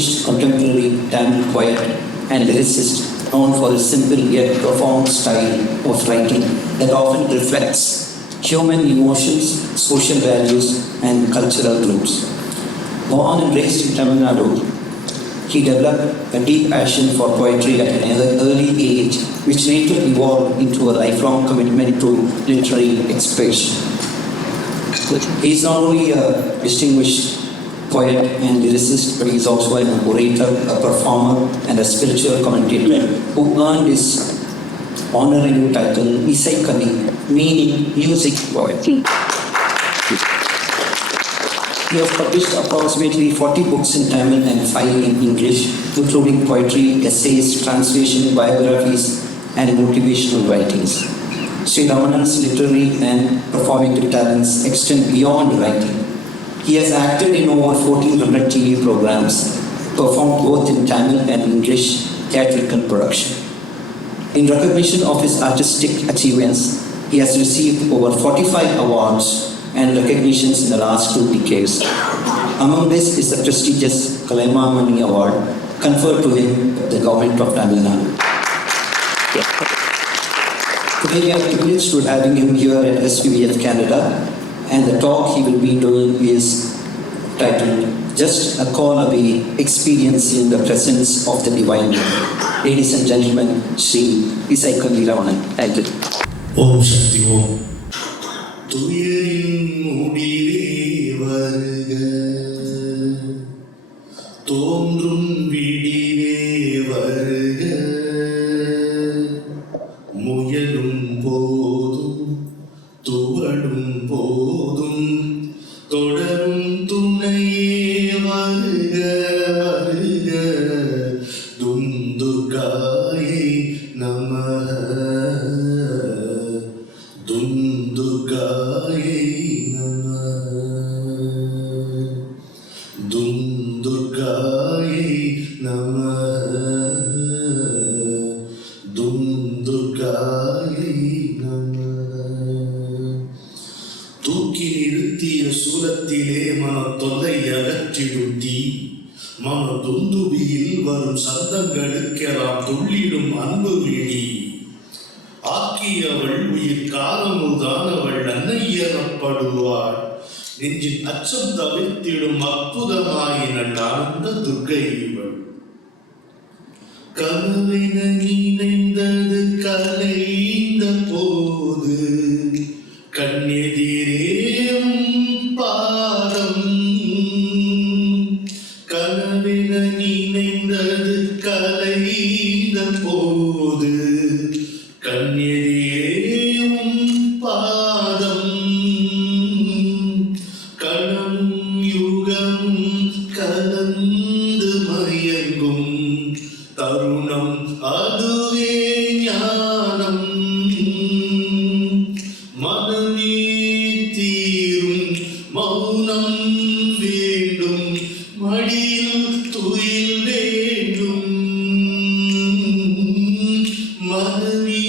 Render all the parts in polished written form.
distinguished contemporary Tamil poet and lyricist known for his simple yet profound style of writing that often reflects human emotions, social values, and cultural roots. Born and raised in Tamil Nadu, he developed a deep passion for poetry at an early age, which later evolved into a lifelong commitment to literary expression. He is not only a distinguished poet and lyricist, but he is also an orator, a performer, and a spiritual commentator who earned his honorary title Isai Kavi, meaning music poet. He has published approximately 40 books in Tamil and 5 in English, including poetry, essays, translation, biographies, and motivational writings. Sri Ramanan's literary and performing talents extend beyond writing. He has acted in over 1,400 TV programs, performed both in Tamil and English theatrical production. In recognition of his artistic achievements, he has received over 45 awards and recognitions in the last 2 decades. Among this is the prestigious Kalaimamani Award conferred to him by the government of Tamil Nadu. Today we are privileged to having him here at SPVF Canada, and the talk he will be doing is titled Just a Call Away, Experiencing the Presence of the Divine. Ladies and gentlemen, Sri Isai Kavi Ramanan. Thank you. Om Shakti Om. துயரின் முடிவே வருக, தோன்றும் விடிவே வருக, முயலும் போதும் துவடும் போதும் தொடரும் துணையே வருக வருக, துந்துர்காயை நமஹ துந்துர்காயை நமஹ துந்துர்காயை நமஹ துந்துர்காயை நமஹ. தூக்கி நிறுத்திய சூலத்திலே மன தொல்லை அகற்றிடும் தீ, மன துந்துபியில் வரும் சந்தங்களுக்கெல்லாம் துள்ளிடும் அன்பு விழி. ஆக்கியவள் உயிர் காலமுதானவள் அன்னை எனப்படுவாள். நெஞ்சின் அச்சம் தவிர்த்திடும் அற்புதமாயினள் ஆனந்த துர்க்கை இவள். கனவென நினைந்தது கலைந்த போது கண்ணெதிரேயும் பாதம். கனவென நினைந்தது கலைந்த போது கண்ணெதிரேயும் பாதம். கணமும் யுகமும் கலந்து மயங்கும் தருணம் அதுவே ஞானம். மனமே தீரும் மௌனம் வேண்டும், மடியில் துயில் வேண்டும். மனமே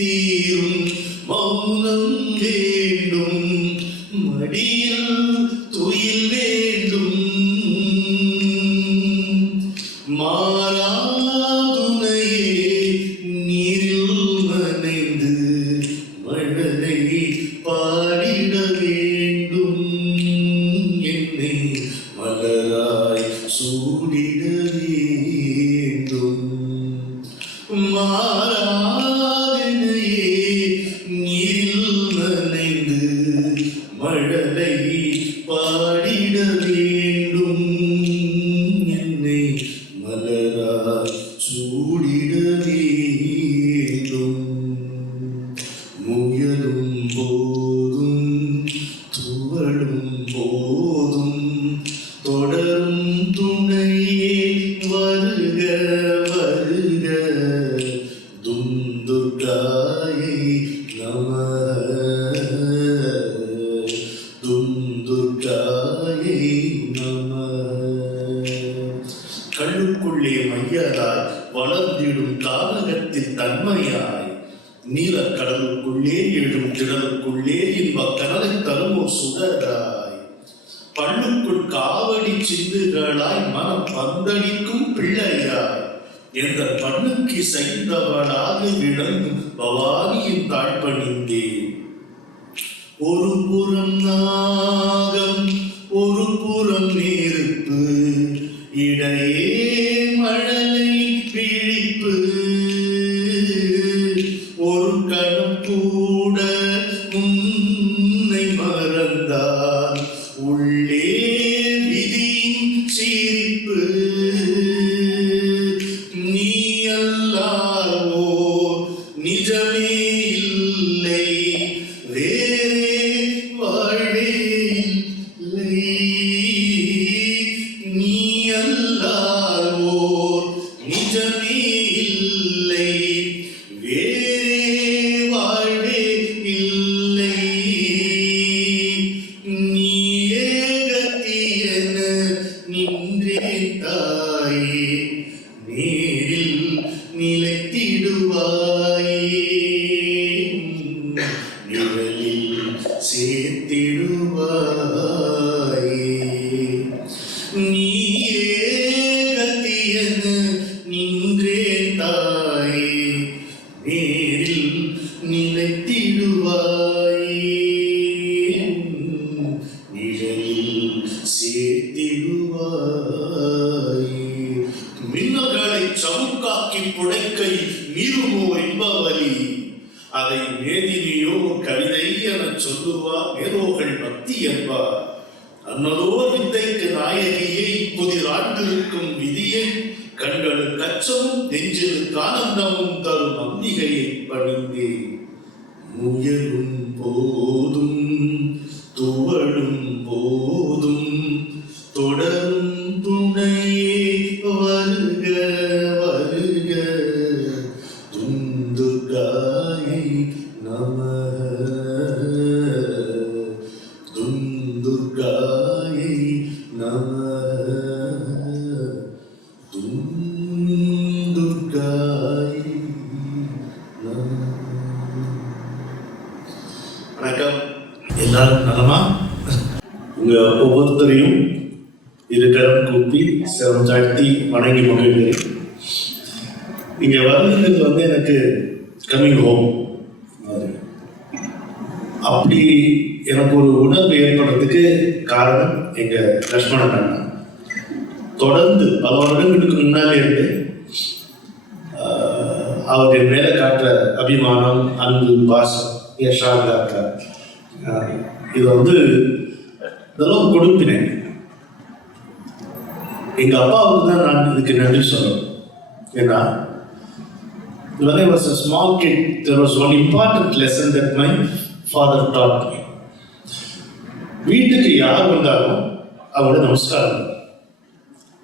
தீரும் மௌனம் வேண்டும், மடியில் துயில் வேண்டும். மாறாதுணையே நீரில் நனைந்து மழலை பாடிட வேண்டும். என்னை மலராய் சூடிட வேண்டும். மாறாதனையே நீரில் நனைந்து மழலை பாடிட வேண்டும். என்னை மலராய் சூடிட வேண்டும். முயலும் போதும் துவடும் போதும் தொடரும் துணையே வருக வருக, துந்துர்காயை நமஹ துந்துர்காயை நமஹ. கண்ணுக்குள்ளே மையராய் வளர்ந்திடும் கானகத்தில் தன்மையாய், நீலக்கடலுக்குள்ளே எழும் திடலுக்குள்ளே இன்பக் கனலை தரும் ஒரு சுடராய், பல மண்ணுக்குள் காவடி சிந்துகளாய் மனம் பந்தளிக்கும் பிள்ளையாய் எந்த பண்ணுக்கு செய்தவளாக விளங்கும் பவானியின் தாழ்பணிந்தேன். ஒரு புறம் நாகம் ஒரு புறம் நெருப்பு இடையே மழலை விழிப்பு ஒரு கணம் கூட உன்னை மறந்தால் உள்ளே விதியின் சிரிப்பு. நீ அல்லாவோ நிஜமே இல்லை வேறே வாழே இல்லை. நீ அல்லாவோ நிஜமே இல்லை வேறே வாழ்வே இல்லை. நீ ஏகத்தியன நின்றேன் தாயே நேரில் நிலைத்திடுவாயே நிழலில் சேர்த்திடுவாயே. நீ ஏகத்தியன நின்றேன் தாயே நேரில் நிலைத்திடுவாயே நிழலில் சேர்த்திடுவாயே. மின்னல்களை சவுக்காக்கி புடைக்கை மீறுமோர் இன்பவலி அதை மேதினியோ கவிதை என சொல்லுவார் மேலோகள் பக்தி என்பார். அன்னதோர் வித்தைக்கு நாயகியை புதிராண்டிருக்கும் விதியை கண்களுக்கு அச்சமும் நெஞ்சிலுக்கு ஆனந்தமும் தரும் அம்பிகையை பணிந்தேன். முயலும் போதும் துவளும் போதும் தொடரும் துணையே வருக வருக துந்துர்காயை நமः துந்துர்காயை நமः துந்துர்காயை நமः. வணக்கம், எல்லாரும் நலமா? உங்க ஒவ்வொருத்தரையும் இருக்கரம் கூப்பி சிரம் தாழ்த்தி வணங்கி மகிழ்கிறேன். இங்க வருகிறது எனக்கு கம்மிங் ஹோம். அப்படி எனக்கு ஒரு உணர்வு ஏற்படுறதுக்கு காரணம் எங்க லட்சுமணன் அண்ணா. தொடர்ந்து பல வருடங்களுக்கு முன்னாலே இருந்து அவர் என் மேல காட்டுற அபிமானம், அன்பு, பாசம், யஷாக்கா இது இதெல்லாம் கொடுப்பினேன். எங்க அப்பாவுக்கு தான் நான் இதுக்கு நன்றி சொல்லணும். ஏன்னா when I was a small kid, there was one important lesson that my father taught me. வீட்டுக்கு யார் வந்தாலும் அவங்களோட நமஸ்காரம்.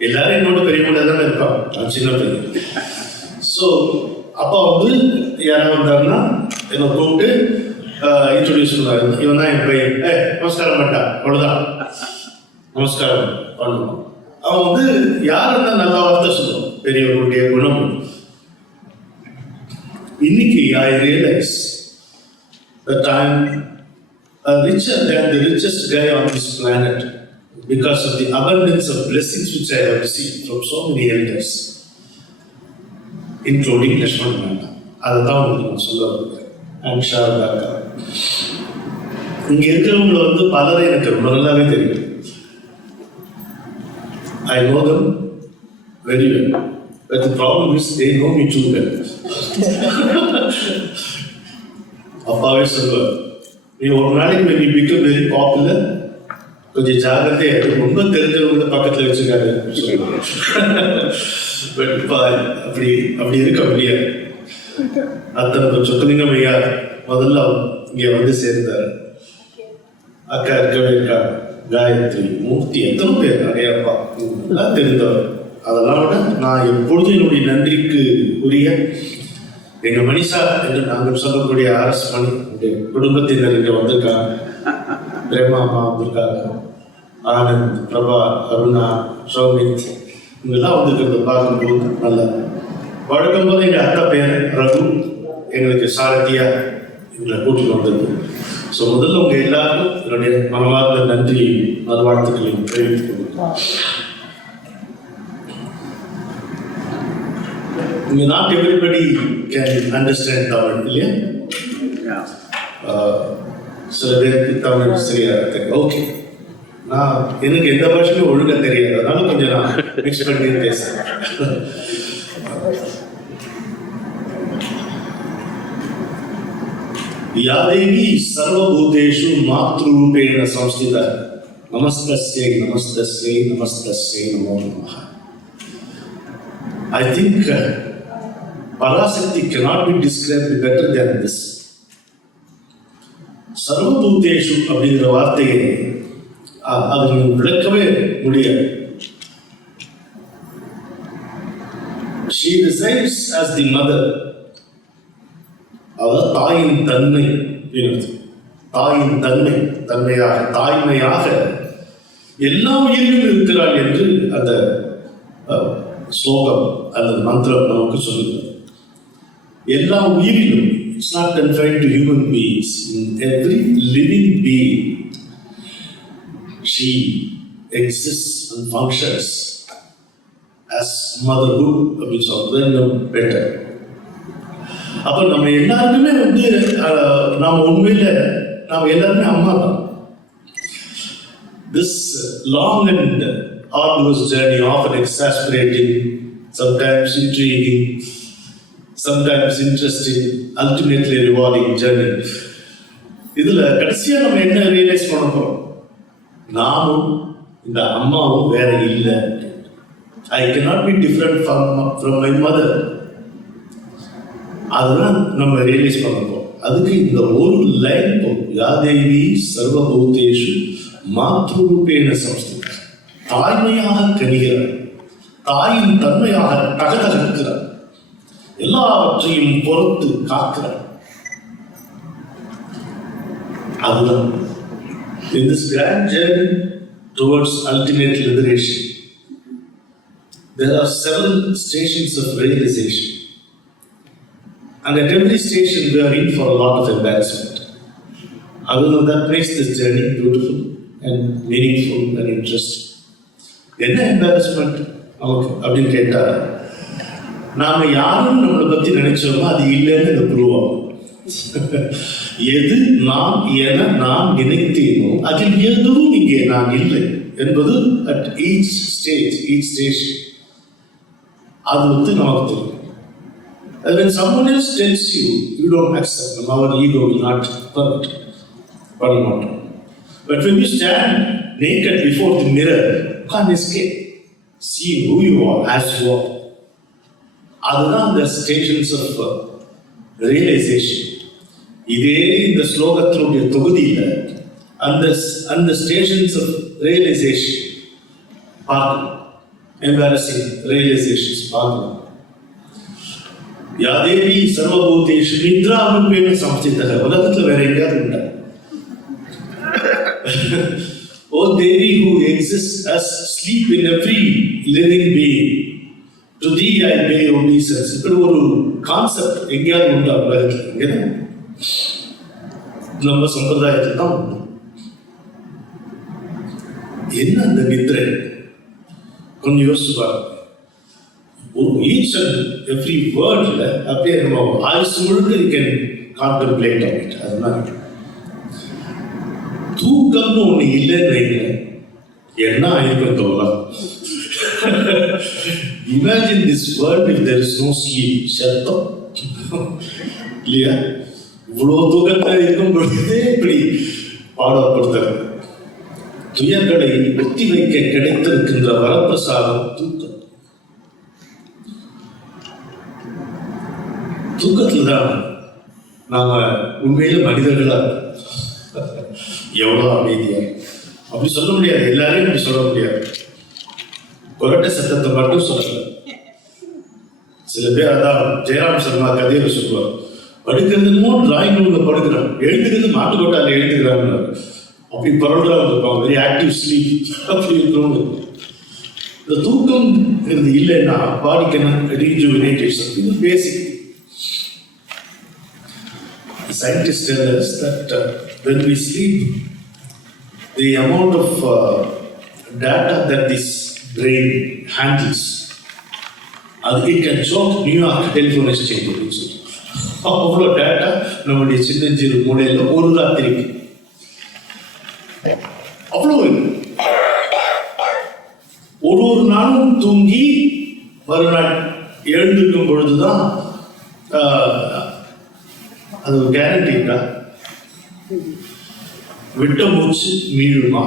எல்லாரும் என்னோட பெரியவங்க தானே இருப்பான், நான் சின்ன பையன். ஸோ அப்பா யாராவது வந்தாருன்னா என்னை கூப்பிட்டு இன்ட்ரோடியூஸ் பண்ணுவாரு. இவன் தான் என் பையன், நமஸ்காரம் பண்ணா, அவ்வளோதான் நமஸ்காரம் பண்ணுவோம். அவன் யார் இருந்தால் நல்ல வார்த்தை சொல்லுவான், பெரியவர்களுடைய குணம். இன்னைக்கு I realize that I am richer than the richest guy on this planet because of the abundance of blessings which I have received from so many elders, including Lakshman Nanda. அதுதான் உங்களுக்கு நான் சொல்ல வருகிறேன். And Sharda. இங்க இருக்கிறவங்களை பலரை எனக்கு ரொம்ப நல்லாவே தெரியும். I know them very well. But the problem is they know me too well. அப்பாவே சொல்லுவார், நீ ஒரு நாளைக்கு when you become very popular, கொஞ்சம் ஜாகிரதையா ரொம்ப தெரிஞ்சவங்க பக்கத்துல வச்சுக்காரு. பட் அப்படி இருக்க முடியாது. அத்தனை சொக்கலிங்கம் ஐயா முதல்ல இங்க சேர்ந்தார். அக்கா இருக்கவே இருக்கா, காயத்ரி, மூர்த்தி, எத்தனை பேர், நிறைய அப்பா எல்லாம் தெரிந்தவர். அதெல்லாம் விட நான் எப்பொழுதும் என்னுடைய நன்றிக்கு உரிய எங்க மணிஷா என்று நாங்கள் சொல்லக்கூடிய RS மணி குடும்பத்தினர் இங்க வந்திருக்காங்க. பிரேமா அம்மா வந்திருக்காங்க, ஆனந்த், பிரபா, அருணா, சௌமித், இவங்கெல்லாம் வந்திருக்கிறத பார்க்கும்போது நல்ல வழக்கம் போது எங்க அக்கா பேர் ரகு எங்களுக்கு சாரதியா எங்களை கூட்டிட்டு வந்தது. ஸோ முதல்ல உங்க எல்லாரும் என்னுடைய மனமார்ந்த நன்றி நல்வாழ்த்துக்களையும் தெரிவித்துக் கொள்கிறேன். Not everybody can understand Tamil, இல்லையா? சில பேருக்கு தமிழ் சரியா தெரியும். ஓகே, நான் எனக்கு எந்த பாஷையும் ஒழுங்கா தெரியாது, அதனால கொஞ்சம் நான் மிக்ஸ் பண்ணி பேசுறேன். யாதேவி சர்வபூதேஷு மாத்ருரூபேண சம்ஸ்திதா நமஸ்தஸ்யை நமஸ்தஸ்யை நமஸ்தஸ்யை நமோ நமः. I think Parasakti cannot be described better than this. சர்வபூதேஷு அப்படிங்கிற வார்த்தையை அது விளக்கவே முடியாது. She resides as the mother. அதாவது தாயின் தன்மை, தாயின் தன்மையாக தாய்மையாக எல்லா உயிரிலும் இருக்கிறாள் என்று அந்த ஸ்லோகம் அல்லது மந்திரம் நமக்கு சொல்லுகிறது. எல்லா உயிரிலும், it's not confined to human beings, in every living being she exists and functions as motherhood அப்படின்னு சொல்றது இன்னும் better. அப்ப நம்ம எல்லாருக்குமே நாம உண்மையில நாம எல்லாருமே அம்மா தான். This long and arduous journey, often exasperating, sometimes intriguing, sometimes interesting, ultimately rewarding journey. இதுல கடைசியா நம்ம என்ன ரியலைஸ் பண்ண போறோம்? நாமும் இந்த அம்மாவும் வேற இல்லை. I cannot be different from my mother. அதுதான் நம்ம ரியலைஸ் பண்ண போறோம். அதுக்கு இந்த ஒரு லைன் போகும். யாதேவி சர்வபூதேஷு மாத்ருரூபேண சம்ஸ்திதா. தாய்மையாக கனிகிறார், தாயின் தன்மையாக தகதகக்கிறார், எல்லாவற்றையும் பொறுத்து காக்கிறார். அதுதான் in this grand journey towards ultimate liberation there are several stations of realization, and at every station we are in for a lot of embarrassment. Although that makes this journey beautiful and meaningful and interesting. என்ன embarrassment நமக்கு அப்படின்னு கேட்டா, நாம யாரும் நம்மளை பத்தி நினைச்சோமோ அது இல்லைன்னு ப்ரூவ் ஆகும். எது நான் என நான் நினைத்தேனோ அதில் எதுவும் இங்கே நான் இல்லை என்பது at each station அது நமக்கு தெரியும். When someone else tells you, you don't accept them. Our ego will not permit. But when you stand naked before the mirror, you can't escape. See who you are as you are. அதுதான் the stations of realization. இதே இந்த ஸ்லோகத்தினுடைய தொகுதியில் அந்த stations of realization பார்க்கலாம். Embarrassing realizations பார்க்கலாம். யாதேவி சர்வபூதேஷு நித்ராரூபேண சம்ஸ்திதா. உலகத்துல வேற எங்கேயாவது உண்டா? O Devi who exists as sleep in every living being, to thee I pay obeisance. இப்படி ஒரு கான்செப்ட் எங்கேயாவது உண்டா உலகத்துல? எங்கேதான்? நம்ம சம்பிரதாயத்தில் தான் உண்டு. என்ன அந்த நித்ரை? கொஞ்சம் யோசிச்சு பாருங்க. Each and every wordல அப்படியே நம்ம ஆயுசு முழுக்க you can contemplate on it. அதுதான் தூக்கம்னு ஒண்ணு இல்லைன்னு வைக்கிறேன், என்ன ஆயிருக்கும் தோலாம். Imagine this world if there is no sleep. சத்தம் இல்லையா? இவ்வளவு தூக்கத்தை இருக்கும் பொழுதே இப்படி பாடப்படுத்துறது. துயர்களை ஒத்தி வைக்க கிடைத்திருக்கின்ற வரப்பிரசாதம் தூக்கம். தூக்கத்துல தான் நாம உண்மையில மனிதர்களா எவ்வளவு அமைதியா. அப்படி சொல்ல முடியாது, எல்லாரையும் அப்படி சொல்ல முடியாது. கொரட்டை சத்தத்தை மட்டும் சொல்லல. சில பேர் அதான் ஜெயராம் சர்மா கதையில சொல்லுவார், படுக்கிறதுமோ டிராயிங் ரூம்ல படுக்கிறான், எழுதுகிறது மாட்டுக்கோட்டால எழுதுகிறான்னு. அப்படி பரவலாக இருப்பாங்க, வெரி ஆக்டிவ் ஸ்லீப் அப்படி இருக்கிறவங்க. இந்த தூக்கம் இருந்து இல்லைன்னா பாடிக்கனா ரீஜுவினேட்டேஷன். இது பேசிக். Scientists tell us that when we sleep, the amount of data that this brain handles, it can choke New York Telephone Exchange அப்படின்னு சொல்லி அவ்வளோ டேட்டா நம்முடைய சின்னஞ்சிறு மூலையில் ஒரு ராத்திரிக்கு அவ்வளோ ஒரு நாளும் தூங்கி மறுநாள் எழுந்திருக்கும் பொழுதுதான் அது ஒரு கேரண்டிங்களா? விட்ட மூச்சு நீளுமா,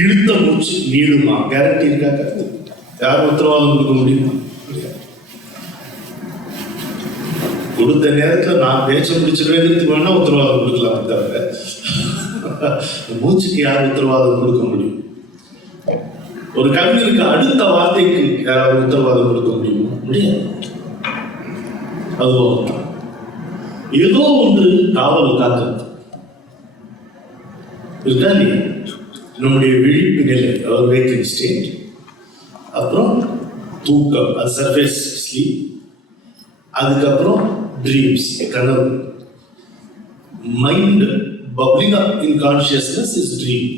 இழுத்த மூச்சு நீளுமா? கேரண்டி இருக்காங்க? யாரும் உத்தரவாதம் கொடுக்க முடியுமா? கொடுத்த நேரத்தில் நான் பேச்ச முடிச்சிருவேங்கிறதுக்கு வேணா உத்தரவாதம் கொடுக்கலாம், தவிர மூச்சுக்கு யார் உத்தரவாதம் கொடுக்க முடியும்? ஒரு கவிஞருக்கு அடுத்த வார்த்தைக்கு யாராவது உத்தரவாதம் கொடுக்க முடியுமா? முடியாது. அதுவும் ஏதோ ஒன்று காவல் காக்கிறது இருக்கா இல்லையா? நம்முடைய விழிப்பு நிலை, அவர் வேக்கிங் ஸ்டேட், அப்புறம் தூக்கம், அது சர்ஃபேஸ் ஸ்லீப், அதுக்கப்புறம் ட்ரீம்ஸ், கனவு. Mind bubbling up in consciousness is dream.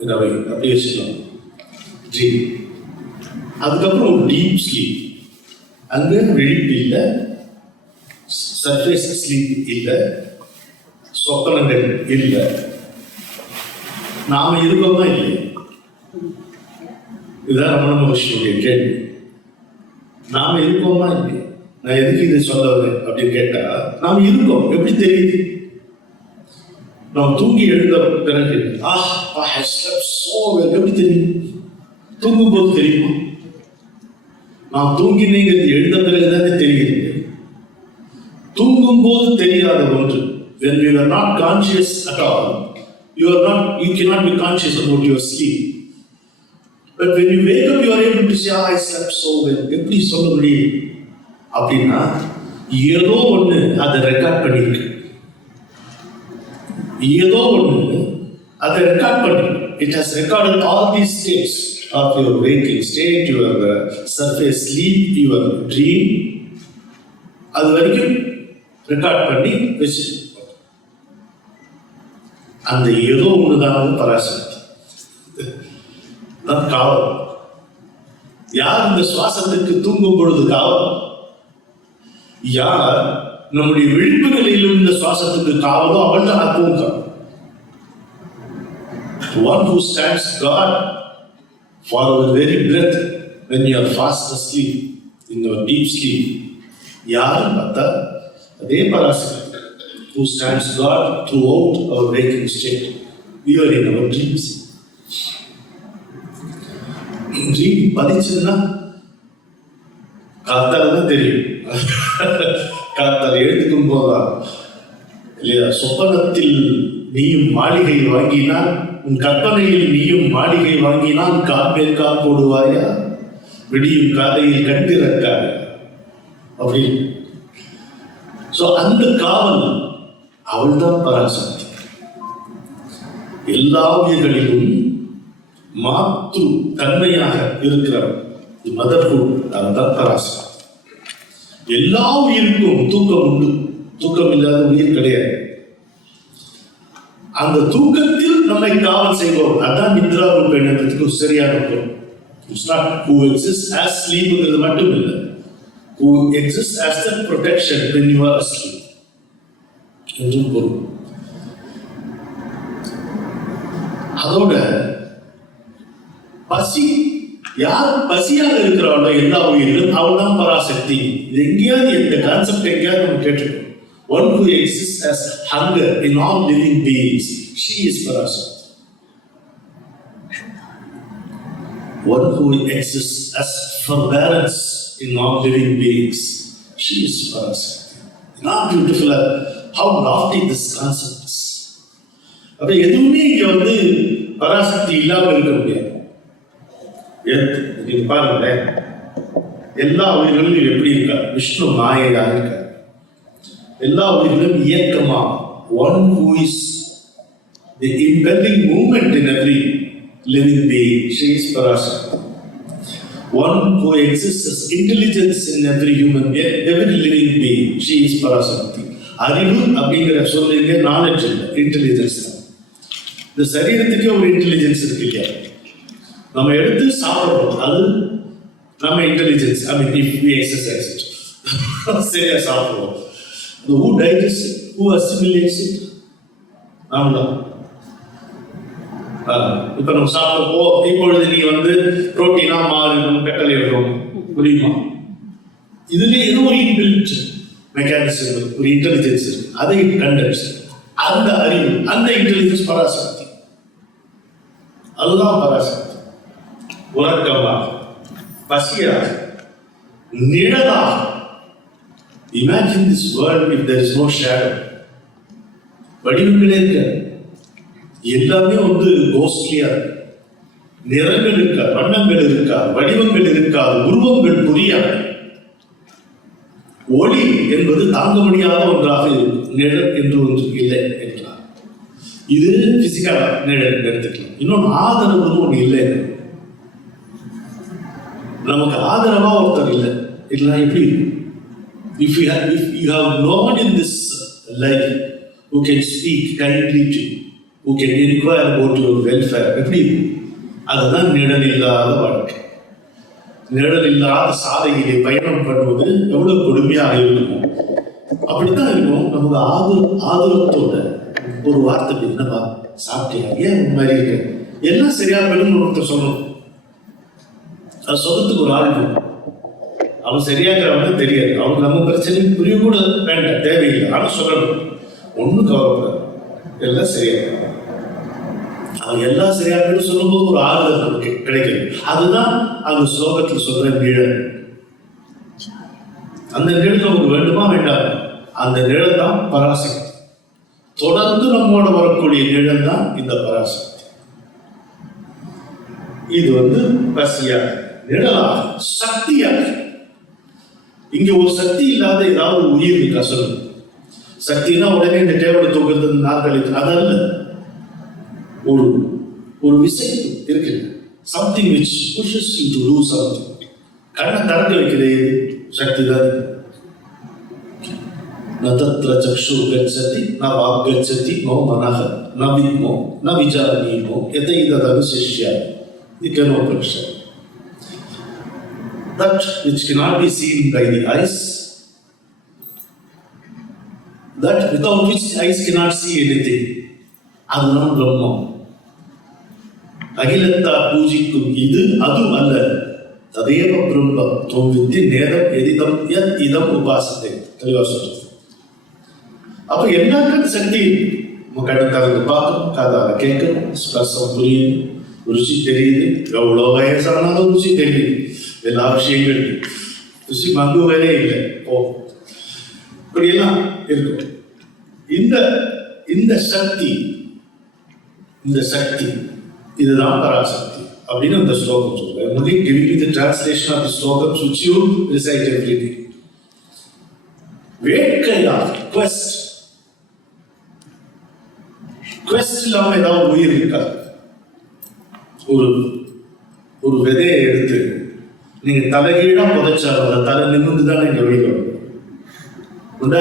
அப்படியே சொல்லலாம், ட்ரீம். அதுக்கப்புறம் டீப் ஸ்லீப், அங்கே விழிப்பு இல்லை, சர்ஃபேஸ் ஸ்லீப் இல்லை, சொப்பனங்கள் இல்லை. நாம இருக்கோமா இல்லை? இதுதான் ரமண மகர்ஷியுடைய கேள்வி. நாம இருக்கோமா இல்லை? நான் எதுக்கு இதை சொல்ல வரேன் அப்படின்னு கேட்டா, நாம இருக்கோம். எப்படி தெரியுது? நாம் தூங்கி எழுந்த பிறகு எப்படி தெரியும்? தூங்கும் போது தெரியுமா? நாம் தூங்கினீங்கிறது எழுந்த பிறகுதானே தெரிகிறது. தூங்கும் போது தெரியாத ஒன்று, when we were not conscious at all, you cannot be conscious about your sleep. But when you wake up, you are able to say, I slept so well. எப்படி சொல்ல முடியும்? அப்படின்னா ஏதோ ஒன்று அதை ரெக்கார்ட் பண்ணிருக்கு. ஏதோ ஒன்று அதை ரெக்கார்ட் பண்ணி, it has recorded all these states of your waking state, your surface sleep, your dream. அது வரைக்கும் ரெக்கார்ட் பண்ணி வச்சு, அந்த ஏதோ ஒண்ணுதான் பராசக்தி, தான் காவல். யார் இந்த சுவாசத்துக்கு தூங்கும் பொழுது காவல்? யார் நம்முடைய விழிப்பு நிலையிலும் இந்த சுவாசத்துக்கு காவலோ அவன் தான் தூங்கம். One who stands guard for our very breath when you are fast asleep, in your deep sleep. யார் பார்த்தா அதே Parasakthi, who stands guard throughout our waking state. We are in our dreams. Dream பதிச்சுன்னா காத்தால தான் தெரியும். காத்தால் எழுதுக்கும் போதா இல்லையா? சொப்பனத்தில் நீயும் மாளிகை வாங்கினால், உன் கற்பனையில் நீயும் மாளிகை வாங்கினால் காப்பேல் போடுவாயா, விடியும் காலையில் கண்டிருக்காய அப்படின்னு. ஸோ அந்த காவல், அவள் தான் பராசக்தி. எல்லா உயிர்களிலும் மாற்று தன்மையாக இருக்கிறவள், மதர்ஹுட், அதுதான் பராசக்தி. எல்லா உயிருக்கும் தூக்கம் உண்டு, தூக்கம் இல்லாத உயிர் கிடையாது. அந்த தூக்கத்தில் நம்மை காவல் செய்வோம், அதான் நித்ரா ரூபேணத்துக்கு சரியான பொருள். It's not who exists as sleepங்கிறது மட்டும் இல்லை, who exists as the protection when you are asleep என்றும் பொருள். அதோட பசி, யார் பசியாக இருக்கிறாளோ எல்லா உயிரிலும் அவள் தான் பராசக்தி. இது எங்கேயாவது இந்த கான்செப்ட் எங்கேயாவது நம்ம கேட்டுக்கணும். One who exists as hunger in all living beings, she is Parasakti. One who exists as forbearance in all living beings, she is Parasakti. How beautiful, how lofty this concept is. அப்ப எதுவுமே இங்க வந்து பராசக்தி இல்லாம இருக்க முடியாது. நீங்க பாருங்களேன், எல்லா உயிர்களும் எப்படி இருக்கா? விஷ்ணு மாயையா இருக்கா? எல்லா உயிர்களும் இயக்கமா, one who is the impelling movement in every living being, she is Parasakti. One who exists as intelligence in every human, every living being, she is Parasakti. அறிவு அப்படிங்கிற சொல்லுங்க நாலேஜ் இல்லை, இன்டெலிஜென்ஸ் தான். இந்த சரீரத்துக்கே ஒரு இன்டெலிஜென்ஸ் இருக்கு இல்லையா? நம்ம எடுத்து சாப்பிடுறோம், அது நம்ம intelligence. I mean if we exercise it சரியா சாப்பிடுவோம். who digests it, who assimilates it? நாமதான். இப்ப நம்ம சாப்பிட்டப்போ இப்பொழுது நீ புரோட்டீனா மாறணும், பெட்டல் எடுக்கணும், புரியுமா? இதுல ஏதோ ஒரு இன்பில்ட் மெக்கானிசம், ஒரு இன்டெலிஜென்ஸ் இருக்கு, அதை கண்டென்ஸ். அந்த அறிவு, அந்த இன்டெலிஜென்ஸ் பராசக்தி, அதுதான் பராசக்தி. உறக்கமாக, பசியாக, நிழலாக. Imagine this world if there is no shadow. வடிவங்களே இருக்க, எல்லாமே கோஸ்ட்லியா இருக்கு. நிறங்கள் இருக்கா, வண்ணங்கள் இருக்கா, வடிவங்கள் இருக்கா, உருவங்கள் புரியாது. ஒளி என்பது தாங்க முடியாத ஒன்றாக இருக்கும். நிழல் என்று ஒன்று இல்லை என்றார். இது பிசிக்கலா நிழல் எடுத்துக்கலாம். இன்னொன்று ஆதரவுன்னு ஒன்று இல்லை. நமக்கு ஆதரவா ஒருத்தர் இல்லை, இல்லைன்னா எப்படி? If you have no one in this life who can speak kindly to you, who can inquire about your welfare, எப்படி? அதுதான் நிழல் இல்லாத வாழ்க்கை. நிழல் இல்லாத சாலையிலே பயணம் பண்ணுவது எவ்வளவு கொடுமையாக இருக்குமோ அப்படித்தான் இருக்கும். நமக்கு ஆதரத்தோட ஒரு வார்த்தை, என்னப்பா சாப்பிட்டியா, ஏன் இந்த மாதிரி இருக்கு, எல்லாம் சரியா போயிடும் ஒருத்தர் சொல்லணும். அது சொல்றதுக்கு ஒரு ஆள் இருக்கும். அவன் சரியாகிறவங்க தெரியாது, அவனுக்கு நம்ம பிரச்சனை புரிய கூட வேண்டாம், தேவையில்லை. ஆனால் சொல்லணும், ஒன்றும் கவலைப்படாது, எல்லாம் சரியாக. அவன் எல்லாம் சரியாக சொல்லும்போது ஒரு ஆறுதல் நமக்கு கிடைக்கிறது. அதுதான் அந்த ஸ்லோகத்தில் சொல்ற நிழல். அந்த நிழல் நமக்கு வேண்டுமா வேண்டாம்? அந்த நிழல் தான் பராசக்தி. தொடர்ந்து நம்மோட வரக்கூடிய நிழல் தான் இந்த பராசக்தி. இது பசியாக, நிழலாக, சக்தியாக. இங்க ஒரு சக்தி இல்லாத ஏதாவது உயிர் இருக்கா சொல்லுங்க? சக்தினா உடனே இந்த டேபிள் தூக்குறது, நாற்காலி, அதல்ல. ஒரு விசை இருக்கு, something which pushes you to do something. கண்ணை திறக்க வைக்கிறது சக்தி தான். நதத்ர சக்ஷு கச்சதி ந வாக் கச்சதி நோ மனஹ ந வித்மோ ந விசாரணீமோ யதைததனு சிஷ்யாமி. Upanishad. That which cannot be seen by the eyes, that without which the eyes cannot see anything, அதுதான் பிரம்மம். அகிலத்தா பூஜிக்கும் இது அது அல்ல. ததேவ பிரம்மம் தோவித்தி நேரம் எதிதம் யத் இதம் உபாசத்தை. தெளிவா சொல்றது. அப்ப எல்லாருக்கும் சக்தி கண்ணை திறந்து பார்க்கும், காதால கேட்கும், ஸ்பர்சம் புரியுது, ருச்சி தெரியுது. எவ்வளோ வயசானாலும் ருச்சி தெரியுது. எல்லா விஷயங்களும் ருச்சி மங்குவதே இல்லை. இப்படியெல்லாம் இருக்கும். இந்த சக்தி இதுதான் பராசக்தி அப்படின்னு அந்த ஸ்லோகம் சொல்றேன். only giving you the translation of the slogans which you recite every day. வேட்கையா, quest இல்லாம ஏதாவது உயிர் இருக்கா? ஒரு விதையை எடுத்து நீங்க தலைகீழா புதைச்சாலும் அதை தலை நிமிர்ந்து தான் நீங்க வெளியில உண்ட.